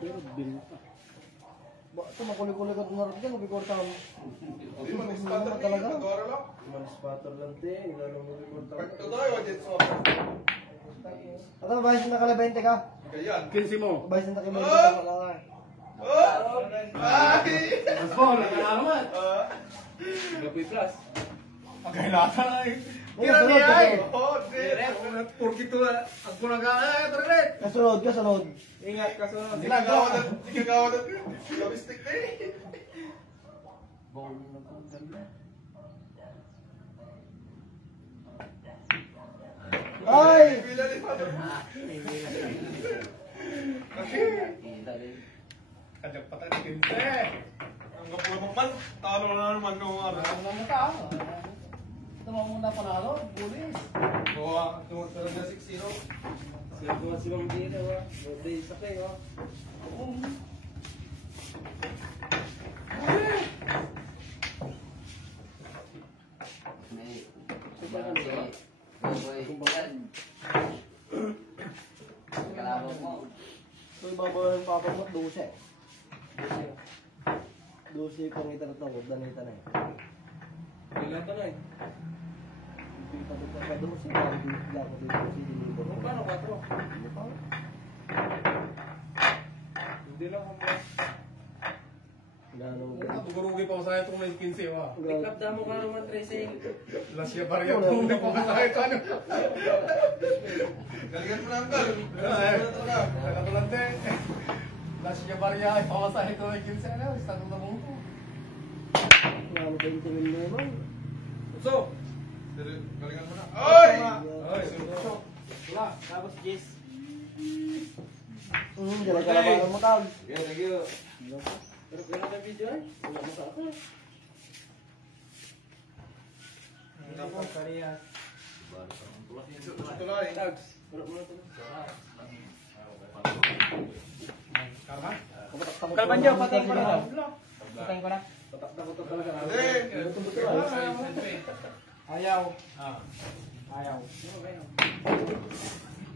Pero binta. Ba, ito makuli-kuli ka tumarap dyan, mabikorta ka. Hindi mo, nag-spatter niya Talaga? yun. Nagwara lang. Man spatter lang te. Lalo mo rin Ito tayo, Jet Swap. Ato, bayas na kala 20 ka. Ganyan. 15 mo. Bayas na kala 20 ka. Oh! Ay! Mas mo, nakalaman. Gapi plus. Ang kailangan na eh. Kira niya ay! Oh, Dire, Jet! porky to na. Ang kunagana, Tre. Kasunod, kasunod. Ingat ka sunod. Ginagawa na, ginagawa na. Gamistik na eh. Ay! Bila ni Father. Kajak patay ni Kinte. Ang kapulabang man, talo na naman nung ano. Ang naman ka. Ito mo muna panalo, pulis. Bawa, tumot talaga 6-0. Sila ko si Mang Dino. Birthday sa kayo. yan. Kalabang mo. May babaw ng papa mo, 12. 12 pang ita na ito, huwag na ita na eh. Ilan ka na eh? Hindi pa ito ka 12, hindi lang ako dito si Dinibo. Paano 4? Hindi pa. Hindi lang ako mo. Gano'n. Tugurugi pa ako sa itong may 15, wa. Pick up damo ka naman, Tracing. Lasya barya po, hindi po ka sa ito. Galingan mo lang, Kal. Kalakulante. Lasya barya, ipamasahe ko may 15, ano? Istado na mo ko. Gano'n 20 mil naman. So, galingan mo na. Ay! Ay, suso. Wala, tapos Jess. Dala ka na mo tawag. Okay, thank you. Pero kaya na video ay, wala mo sa ako. Hindi mo kariya. Tuloy. Tags. Pero mo ito. Karma? Kalban dyan, patayin ko na. Patayin ko na. Tatak-tatak talaga. Hindi. Ayaw. Ayaw.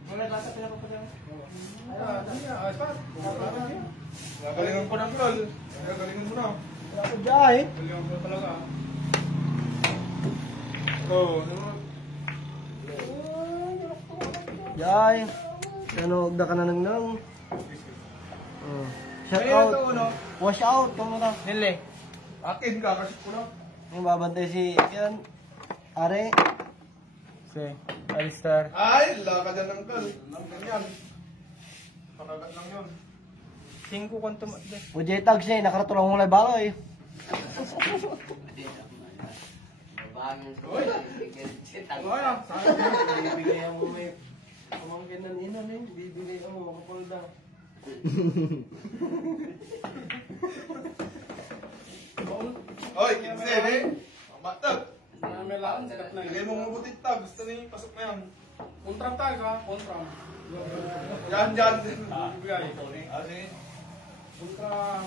Wala lasa pinapapadaw. Galingan ko ng Kal. Galingan mo na. Wala ko dyan eh. Galingan mo talaga. Oh, Jai. Ano, huwag ka na nang. Shout out. Wash out. Kung ka. Nile. Akin ka, kasi ko na. Yung babantay si yan. Are. Si Alistar. Ay, laka dyan ng Kal. Ganyan. Pakagat lang yun. 5 kwanto mo. Ujay tags eh. Nakaratulong mo lang balo eh. Babangin ko. Wala. Bibigay mo may pamangkin ng ina na yun. Bibigay mo makapulda. Oy, 15 eh. Matag. May lang, sakit na Lagay mo mabutit tag. Gusto niyo pasok na yan. Kontram tayo ha? Kontram. Yan, dyan. Bibigay. Sige. Kontram.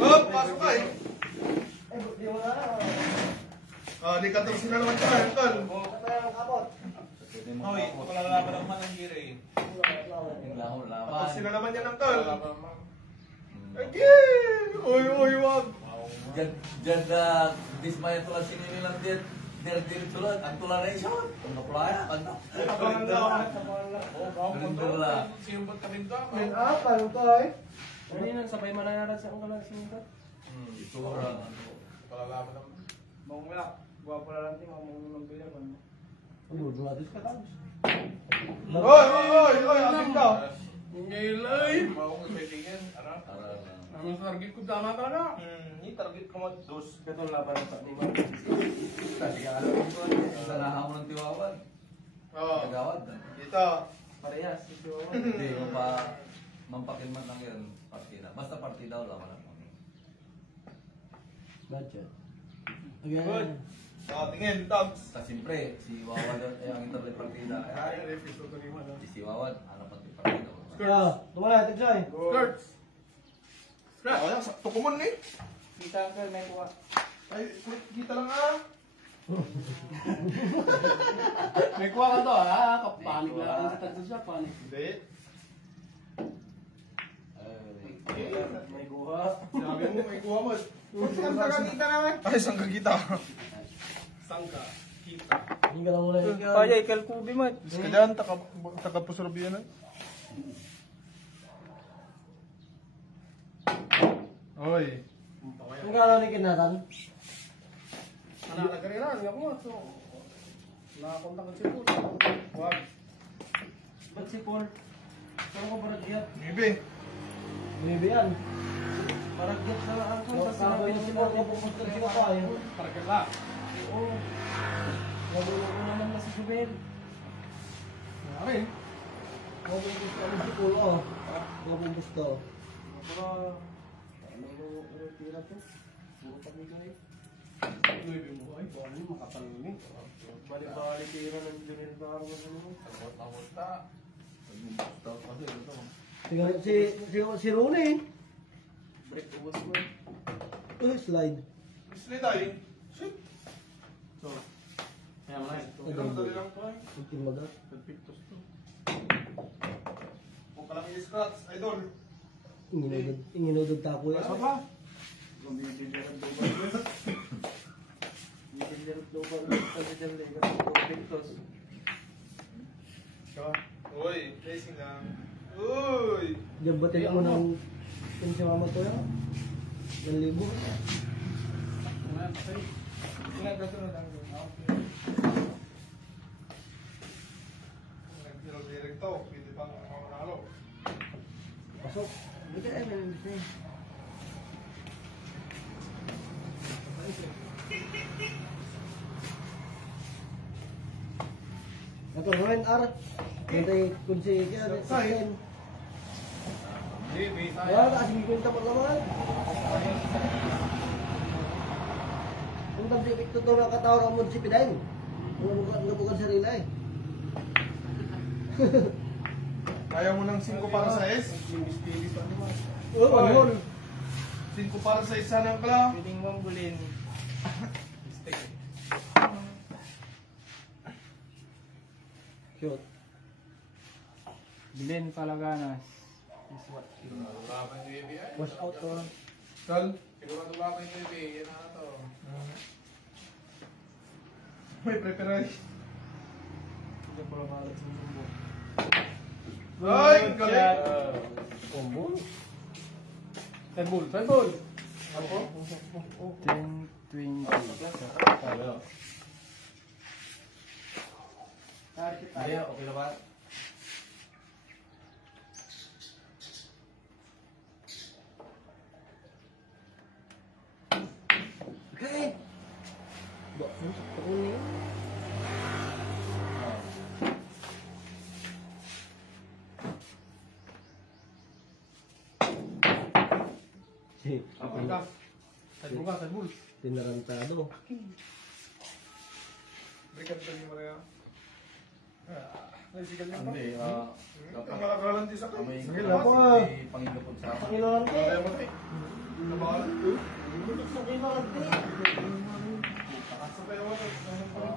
Hop, pasok ka eh. Di mo na. Di ka tapos na naman tayo, Kal. Kapot. Hoy, palalaban naman ng gira eh. Yung lahon Tapos laban. sila naman yan ng Kal. Again! Uy, wag. Diyan na dismaya tulad sininilang din. Dir tulad. Ang tulad na isyon. Ang naplaya. Ano? Abangan lang. Abangan lang. Ganda lang. Simbot ka rin to. Ano to eh? Kanina, sabay manayaran sa ang kalang sinita. Itura. Palalaban naman. Mawala. Gwapo na lang tingnan mo ng bilyan. Dumatis ka tags. Oy, asin ka. Ngaylay. Mawag may tingin. Ano? Ang target ko tama talaga. Ni target ko mo dos. Ito laban sa ni Ma'am. Kasi alam ko sa nahaw ng tiwawan. Oo. Nagawad. Dito. Parehas. Ito. Hindi mo pa mampakilman lang yan partida. Basta partida wala ka lang. Budget. Good. Tingin, tags. Sa siyempre, si Wawan ay ang internet partida. Ay, refis ko ni mo. Si Wawan, ano pati partida. Kaya, tumala natin siya eh. Skirts. Ay, sakto ko man eh. Kita ka, may kuha. Ay, kita lang ah. May kuha ka to ha? Kapanig lang ang tatlo siya. Panig. Hindi. May kuha. Sabi mo, may kuha mo. Saan ka kita naman? Ay, saan ka kita? Sangka. Kita. Hindi ka lang muna eh. Kaya ikal kubi mo. Kailan, taka-pusurab yan eh. Oy. Ang kala ni Kinatan? Anak na kanina, hindi ako nga. So, nakakontak ang sipon. Wag. Ba't sipon? Saan ko baragyat? Bibi. Bibi yan. Baragyat na lang ako. Tapos sinabi ni Simon ko pupunta sila pa eh. Baragyat lang. Oo. Nagulo ko naman na si Jubel. Akin. Huwag mo gusto ang sipul oh. Huwag mo gusto. Para, ano mo tira to? Puro pamigay. Bibi mo ay. Ano, makataluni. Balik-balik tira ng Junel Baro. Tamot-tamot-ta. Kasi ito. Tingnan si Rune eh. Break uwas mo. Slide. Isli tayo. Shit. So, kaya mo na eh. Ito, madali lang to eh. Ultimo daw. Pagpictos to. Kung palang i-scratch, idol. Inginudod tako yan. Pasok ba? Uy, placing lang. Uy! Gabatin mo ng kung si mama to yan. 1,000. Ilan kasunod ang nag-direct to, pwede pang manalo. Pasok. Bigyan ay may Ito, Rowan R. Hintay kung si kaya rin sa akin. Wala na kasing kwenta pa naman. Kung tamsipik to ito nakatawar ang si Pidain. Nabukan sarila eh. Kaya mo ng 5 para sa S? Oo, yun. 5 para sa isa ng kala. Piling mambulin. Cute. Bilin Palaganas. Wash out to. Kal? May preparation. Hindi ko lang malat sa mundo. Ay, galing! Kumbol. Tebul, tebul. 10, 20. Ayo, okay na ba? Okay. Bakit sakto ko niya? Apal ka. Tagbo ka, tagbo. Tinarantado. Berikan tadi mereka. Nasigal niya pa. Hindi, Ang malakalan di sa akin. may Sige lang po, ah. Pangilapot sa akin. Pangilangan ko. Kaya mo tayo. Nabahala. Pangilangan ko. Sakay ako.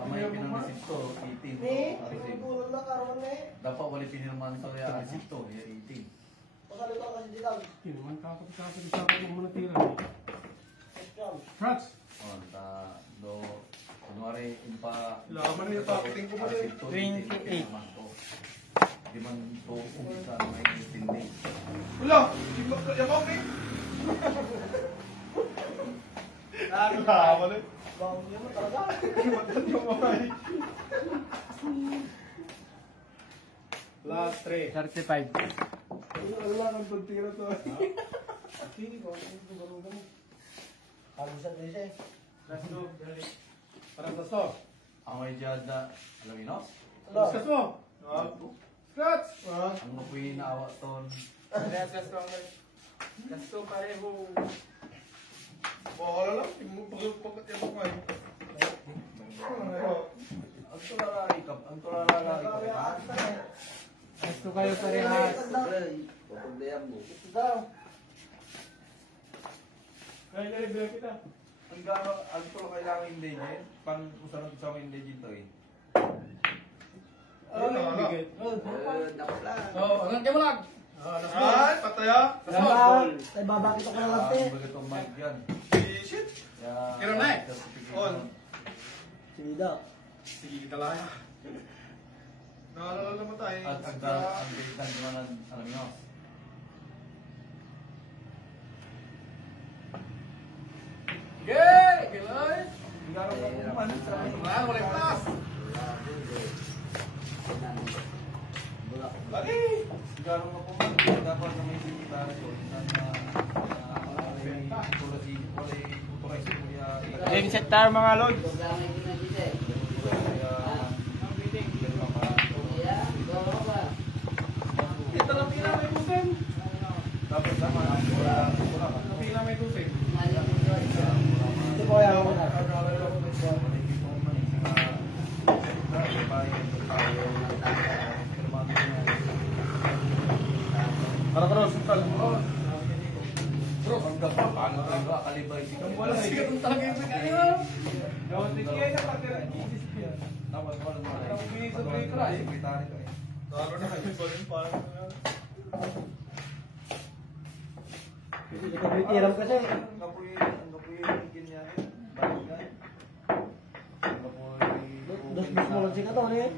May pinanisip to, 18. Eh, Receipt. pagkulang na karoon na eh. Dapat wali pinirman to ya receipt to, ya 18. Pasalita kasi di lang. Kinuman kakapit-kapit mo muna tira. Frats! Oh, do kunwari impa Laman niya tapiting ko pa rin. 28. Di man to umisa na may 18 days. Wala! Yung okay. Laman eh. Bawang niya mo talaga. Matan yung okay. Last 3. 35. Wala kang pagtira to. Hindi ko, hindi ko ganun. Halusan din siya eh. Last 2. Parang sa store. Ang may jada, alam mo, Discuss mo. Scratch! ang mapuwi na awa ton. Gasto pareho. Wala lang. Pagkat yan ako ngayon. Ang tulalari ka. Gasto kayo parehas. Papundayan mo. Ito daw. Kaya nalibla kita. Ang gano, ang tulo kailangan yung legend. Pang usaran ko sa yung legend to eh. Nakapla. Oh, hanggang kayo lang. Ay, pataya. Ay, babakit ako ng lante. Ang baga itong mic yan. Shit. Kaya, Kira na eh. On. Sida. Sige, kita lang. Naalala naman tayo. At ang kaitan naman ang alam nyo. Gay! Kilay! Ang gano ka kuman sa Wala, wala yung plus. Lagi. ang gano ka kuman. Dapat na may sikita so sana tulad si wala authorize ko ya. Game set tayo mga lord. Programay ko na dito eh. Ito lang pila may tusin. Dapat sama ang wala. Pila may tusin. Ito po yan ako na. Para ka sultan. Bro, ang ganda paano talaga kalibay si Wala siya kung talaga yung Gawin tingin na pagkira. Tapos wala mo na. Tapos may sabi ka eh. Sekretary ko eh. Lalo na kayo pa rin parang... Hindi ka bitiram kasi. Kapoy kinyakin. Balikan. Dos mo lang si Kato eh.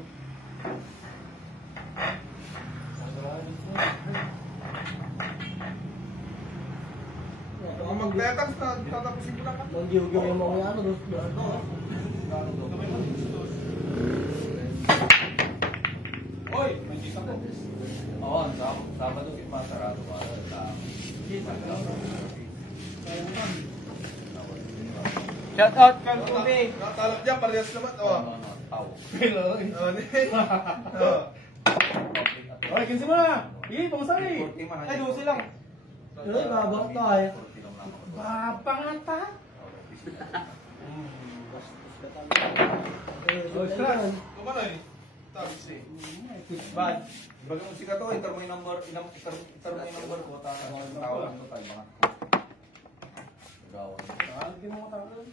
Kung mag-detach na, tatapusin ko lang. Nung giugiw yung mga ano, dos. Oy, may kita ko. Oo, Sabado si Masarado. Shout out kang Kubi. Natalak dyan, parehas naman. Oh. Tao. Oy, kinsi mo na. Sige, pamasali. Ay, 12 lang. Pero babak tayo. Papangata. Oh, scratch. Kumano eh? Tabis eh. Bad. Baga mo si Kato, enter mo yung number ko, tawag mo tayo mga. Gawin. Hindi mo matawag.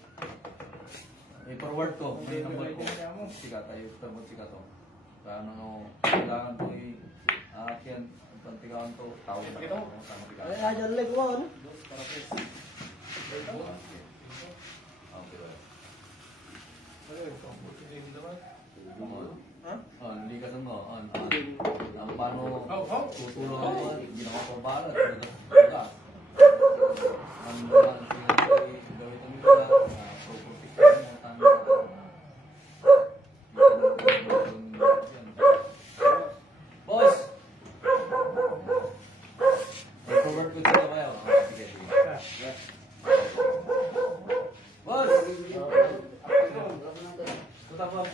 I-forward ko, may number ko. Si Kato, enter mo si Kato. Paano, kailangan ko i-aakyan, pantigawan to, tawag mo. Ay, ayan leg mo, ano? Hindi ka mo. Ang paano tutulong ako, ginawa ko balat. Ang gawin ang mga property ko na tanda. Boss! I-forward ko dito kayo. Sige, sige. Boss! Tuta po.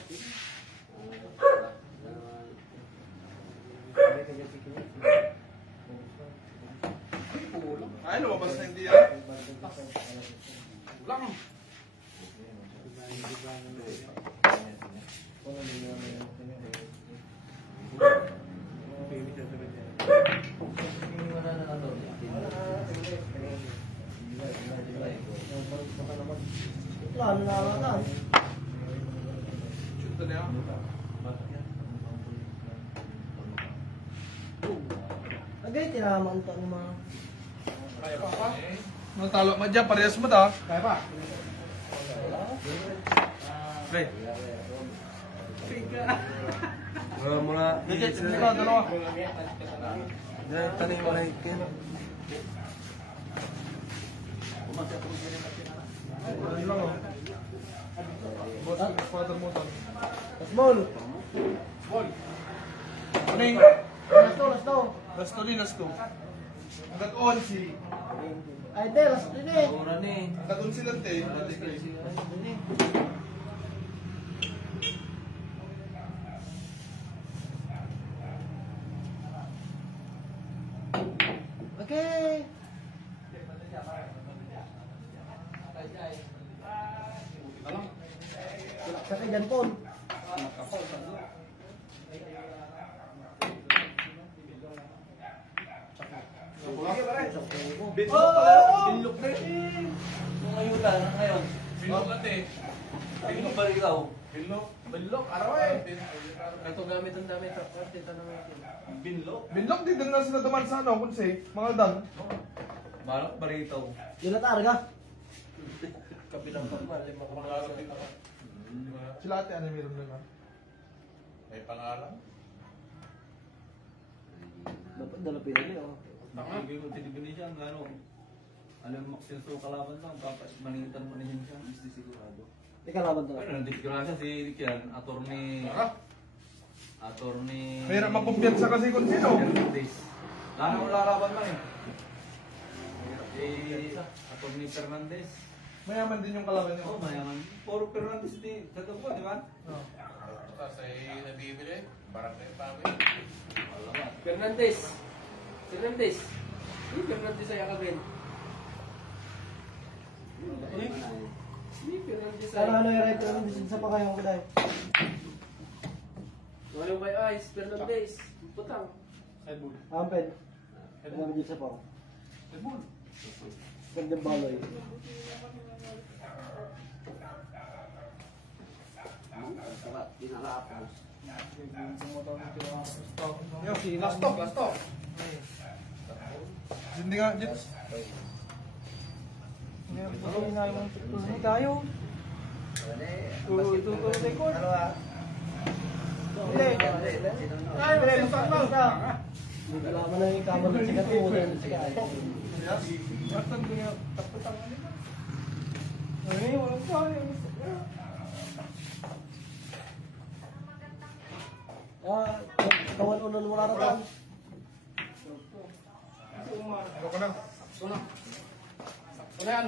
Ay, lumabas na hindi yan. Ulang. Plano na lang. Shoot na yan. Agay, tinaman to ng mga... Kaya pa pa. Natalo mo dyan, parehas mo ta. Kaya pa. Pre. Mula. Dalawa. Tanim mo na ikin. Boss, father mo to. Small. Ano yung... Last to, last to. Last to, last to. Hanggat on si... Ay, de, last to din eh. Mura ni. Hanggat on si Dante. Okay. Sakay dyan po. Binlok na eh. Yung ayuda na ngayon. Binlok natin. Binlok ba rin ikaw? Binlok, araw eh. Ito gamit ang dami ito. Ito naman ito. Binlok? Binlok, di din na sila duman sa ano, kung say, mga dan. Balak ba rin ito? Yun na targa. Kabilang pagmal. Sila ate, ano meron na lang? May pangalan? Dapat dala pinili, oh. Nakigay mo tinigani siya, ano? Alam mo, sinso kalaban lang, tapos maningitan mo na yun siya. Hindi sigurado. Ika laban talaga. Ano, nandito ko lang siya si Kian, attorney... Attorney... Mahirap magkumpiyansa kasi kung sino. Fernandez. Lalo mo laraban man eh. Attorney Fernandez. Mayaman din yung kalaban niyo. Oh, mayaman. Puro Fernandez di Cagapo, di ba? Kasi nabibili, parang na yung pami. Alamat. Fernandez. Fernandez. Hindi Fernandez ay akabin. Hindi Fernandez ay. Ano yung right namin din sa pakayong ko dahil. Wala kay Ice. Fernandez. Putang. Sideboard. Amped. Ano din sa pa? Sideboard. Gandang baloy. Dinalapos. Last stop. Hindi nga, Jits. tayo. Wala na yung kamera ng sikat mo. Kawan unon mo laratan. Ano ka na? Ano yan?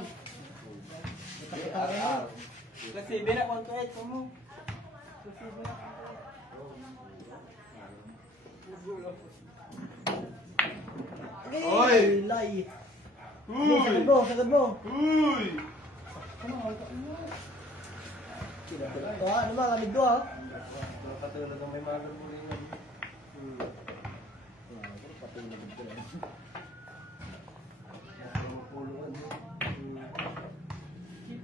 Kasi bina ko ito ito mo. Oy! Lay. Uy! Sagad mo. Uy! Ano ba, lamig do ha?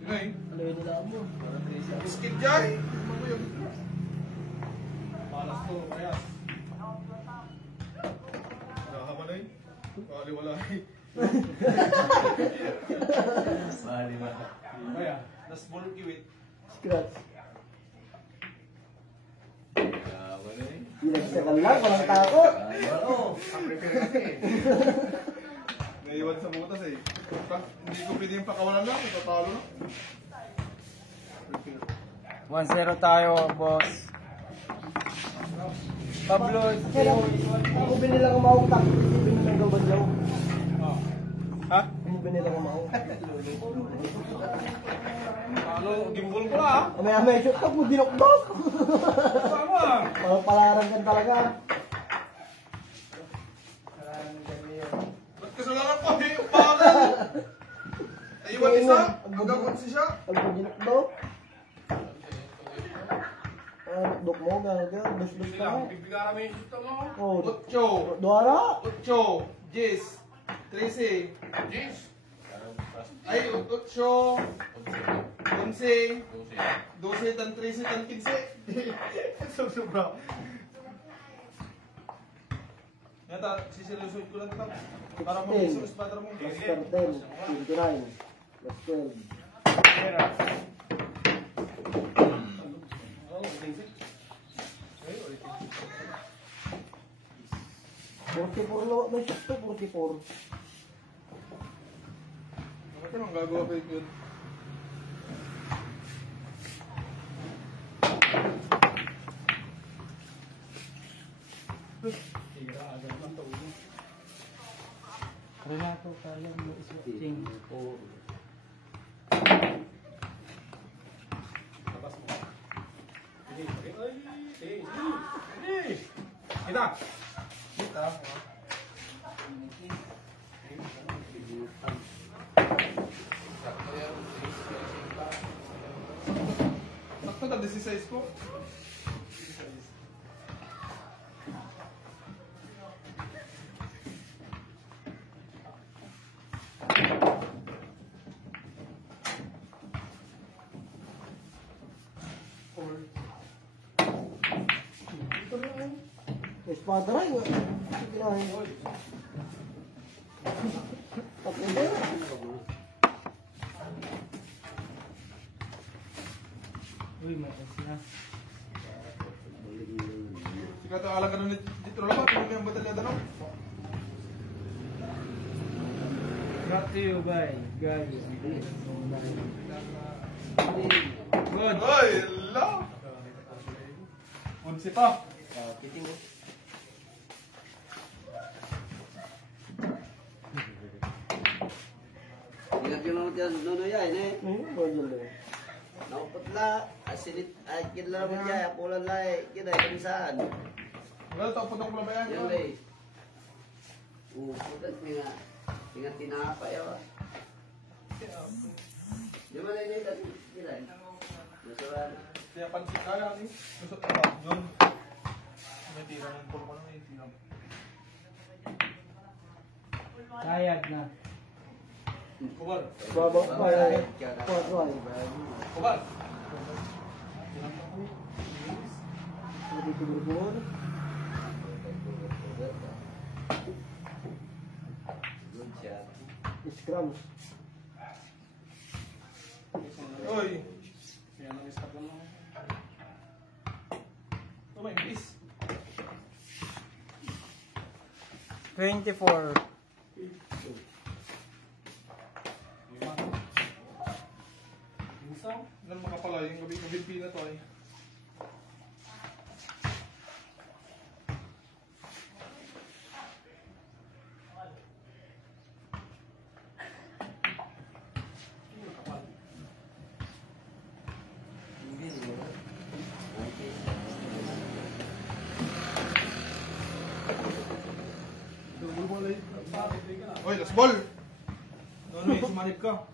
Ngay, Ano yun nila mo? skid jay. Malas to, parehas. Nakahama na yun. Bali wala eh. Bali ba? Kaya, Nas ball kiwit. Scratch. Wala eh. Pinagsakan lang, walang takot. Prepare kasi eh. Naiwan sa butas eh. Hindi ko pwede yung pakawalan lang. Itatalo na. 1-0 tayo, boss. Pablo, Ako binilang umahong takot. Binilang gawad daw. ha? Ako binilang umahong. ano, gimbal ko na, ha? May shoot ka mo, dinokdok. Sama! Parang palaran ka talaga. Ba't kasalanan ko eh? Upakan! Naiwan isa. Hanggang si siya. Pag dinokdok. Dok mo, gaga. Dus-dus ka na. Bibigara mo yung shit mo. Oh, Ocho. Dora. 8, 10, 13. Jeez! Ay, 8, 11, 12, tan 13, tan 15. Sobra. Yata, sisilusuit ko lang ito. Para mag-iso espadra mo. Plus 10, 29. Plus 12. 44 lawa may shoot to, 44. Bakit anong gagawa ba yun? Renato tayo mo iswatching. Kita! Kita. Sakto na 16 ko. Espada rin. Kinahin. Tapos din. Uy, matas na. Sikat ang alang ka na dito lang ba? Tingnan mo yung batalya na lang. Brought to you by guys. Good. Ay, ala! Unsi pa. Ingat yung mga tiyan, nunoy ay, ne? Model eh. Nauputla, asinit, ay kidla mo dyan, apulan lai, kida, kamisaan. Wala ito, putong ko ba yan? Yan lai. Putat nga tinapay, awa. Di ba na yun yung kida? Nasuran. Kaya pansin kaya ni. Lusot ka ba? Yun. May tira ng pulpo na may tira. Kayag na. Kubar. Babak pa eh. Kuwat. Kubar. Nagtutulog-tulog. Good shot. Scrums. Oy! Yan ang stop ko lang. Tumay, please. 24. Minsan. Ganun mga pala, yung gabi na to eh. Oy, last ball! Ano yung sumanip ka?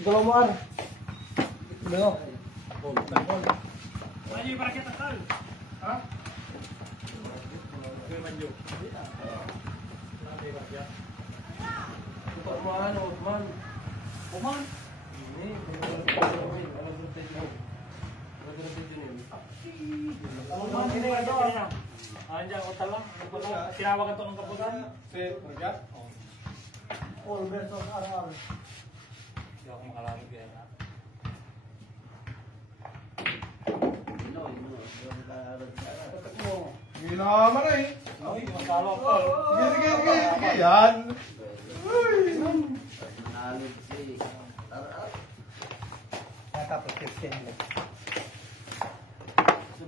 Dalawa mo ar. Dalawa. Ha? Tinawagan to ng kapusan. Si Ragat? All versus RR. Hindi ako makalamig kaya. Hindi naman eh. Masalo ako. Sige, yan. Manalo si RR. Tapos 15.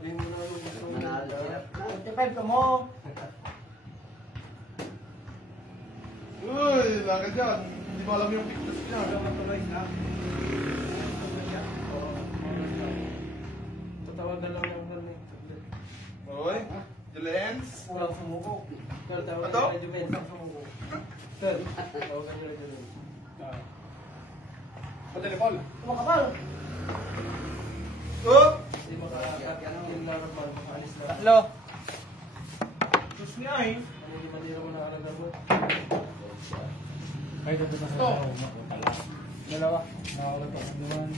Manalo sila. 25 ka mo. Uy, lakad yan. Hindi mo alam yung fitness niya. Tatawagan lang ng ganun. Oy, Julens. Kurang sumuko. Pero tawagan Ito? nila Jumen, ang sumuko. Sir, tawagan nila Jumen. Patelepol. Kumakapal. Oh! Hindi makakakill na naman, makaalis na. Tatlo. Sus niya eh. Ano yung matira mo na alaga mo? Ay, dito pa sa dalawa. Dalawa. Nakawala pa sa duman.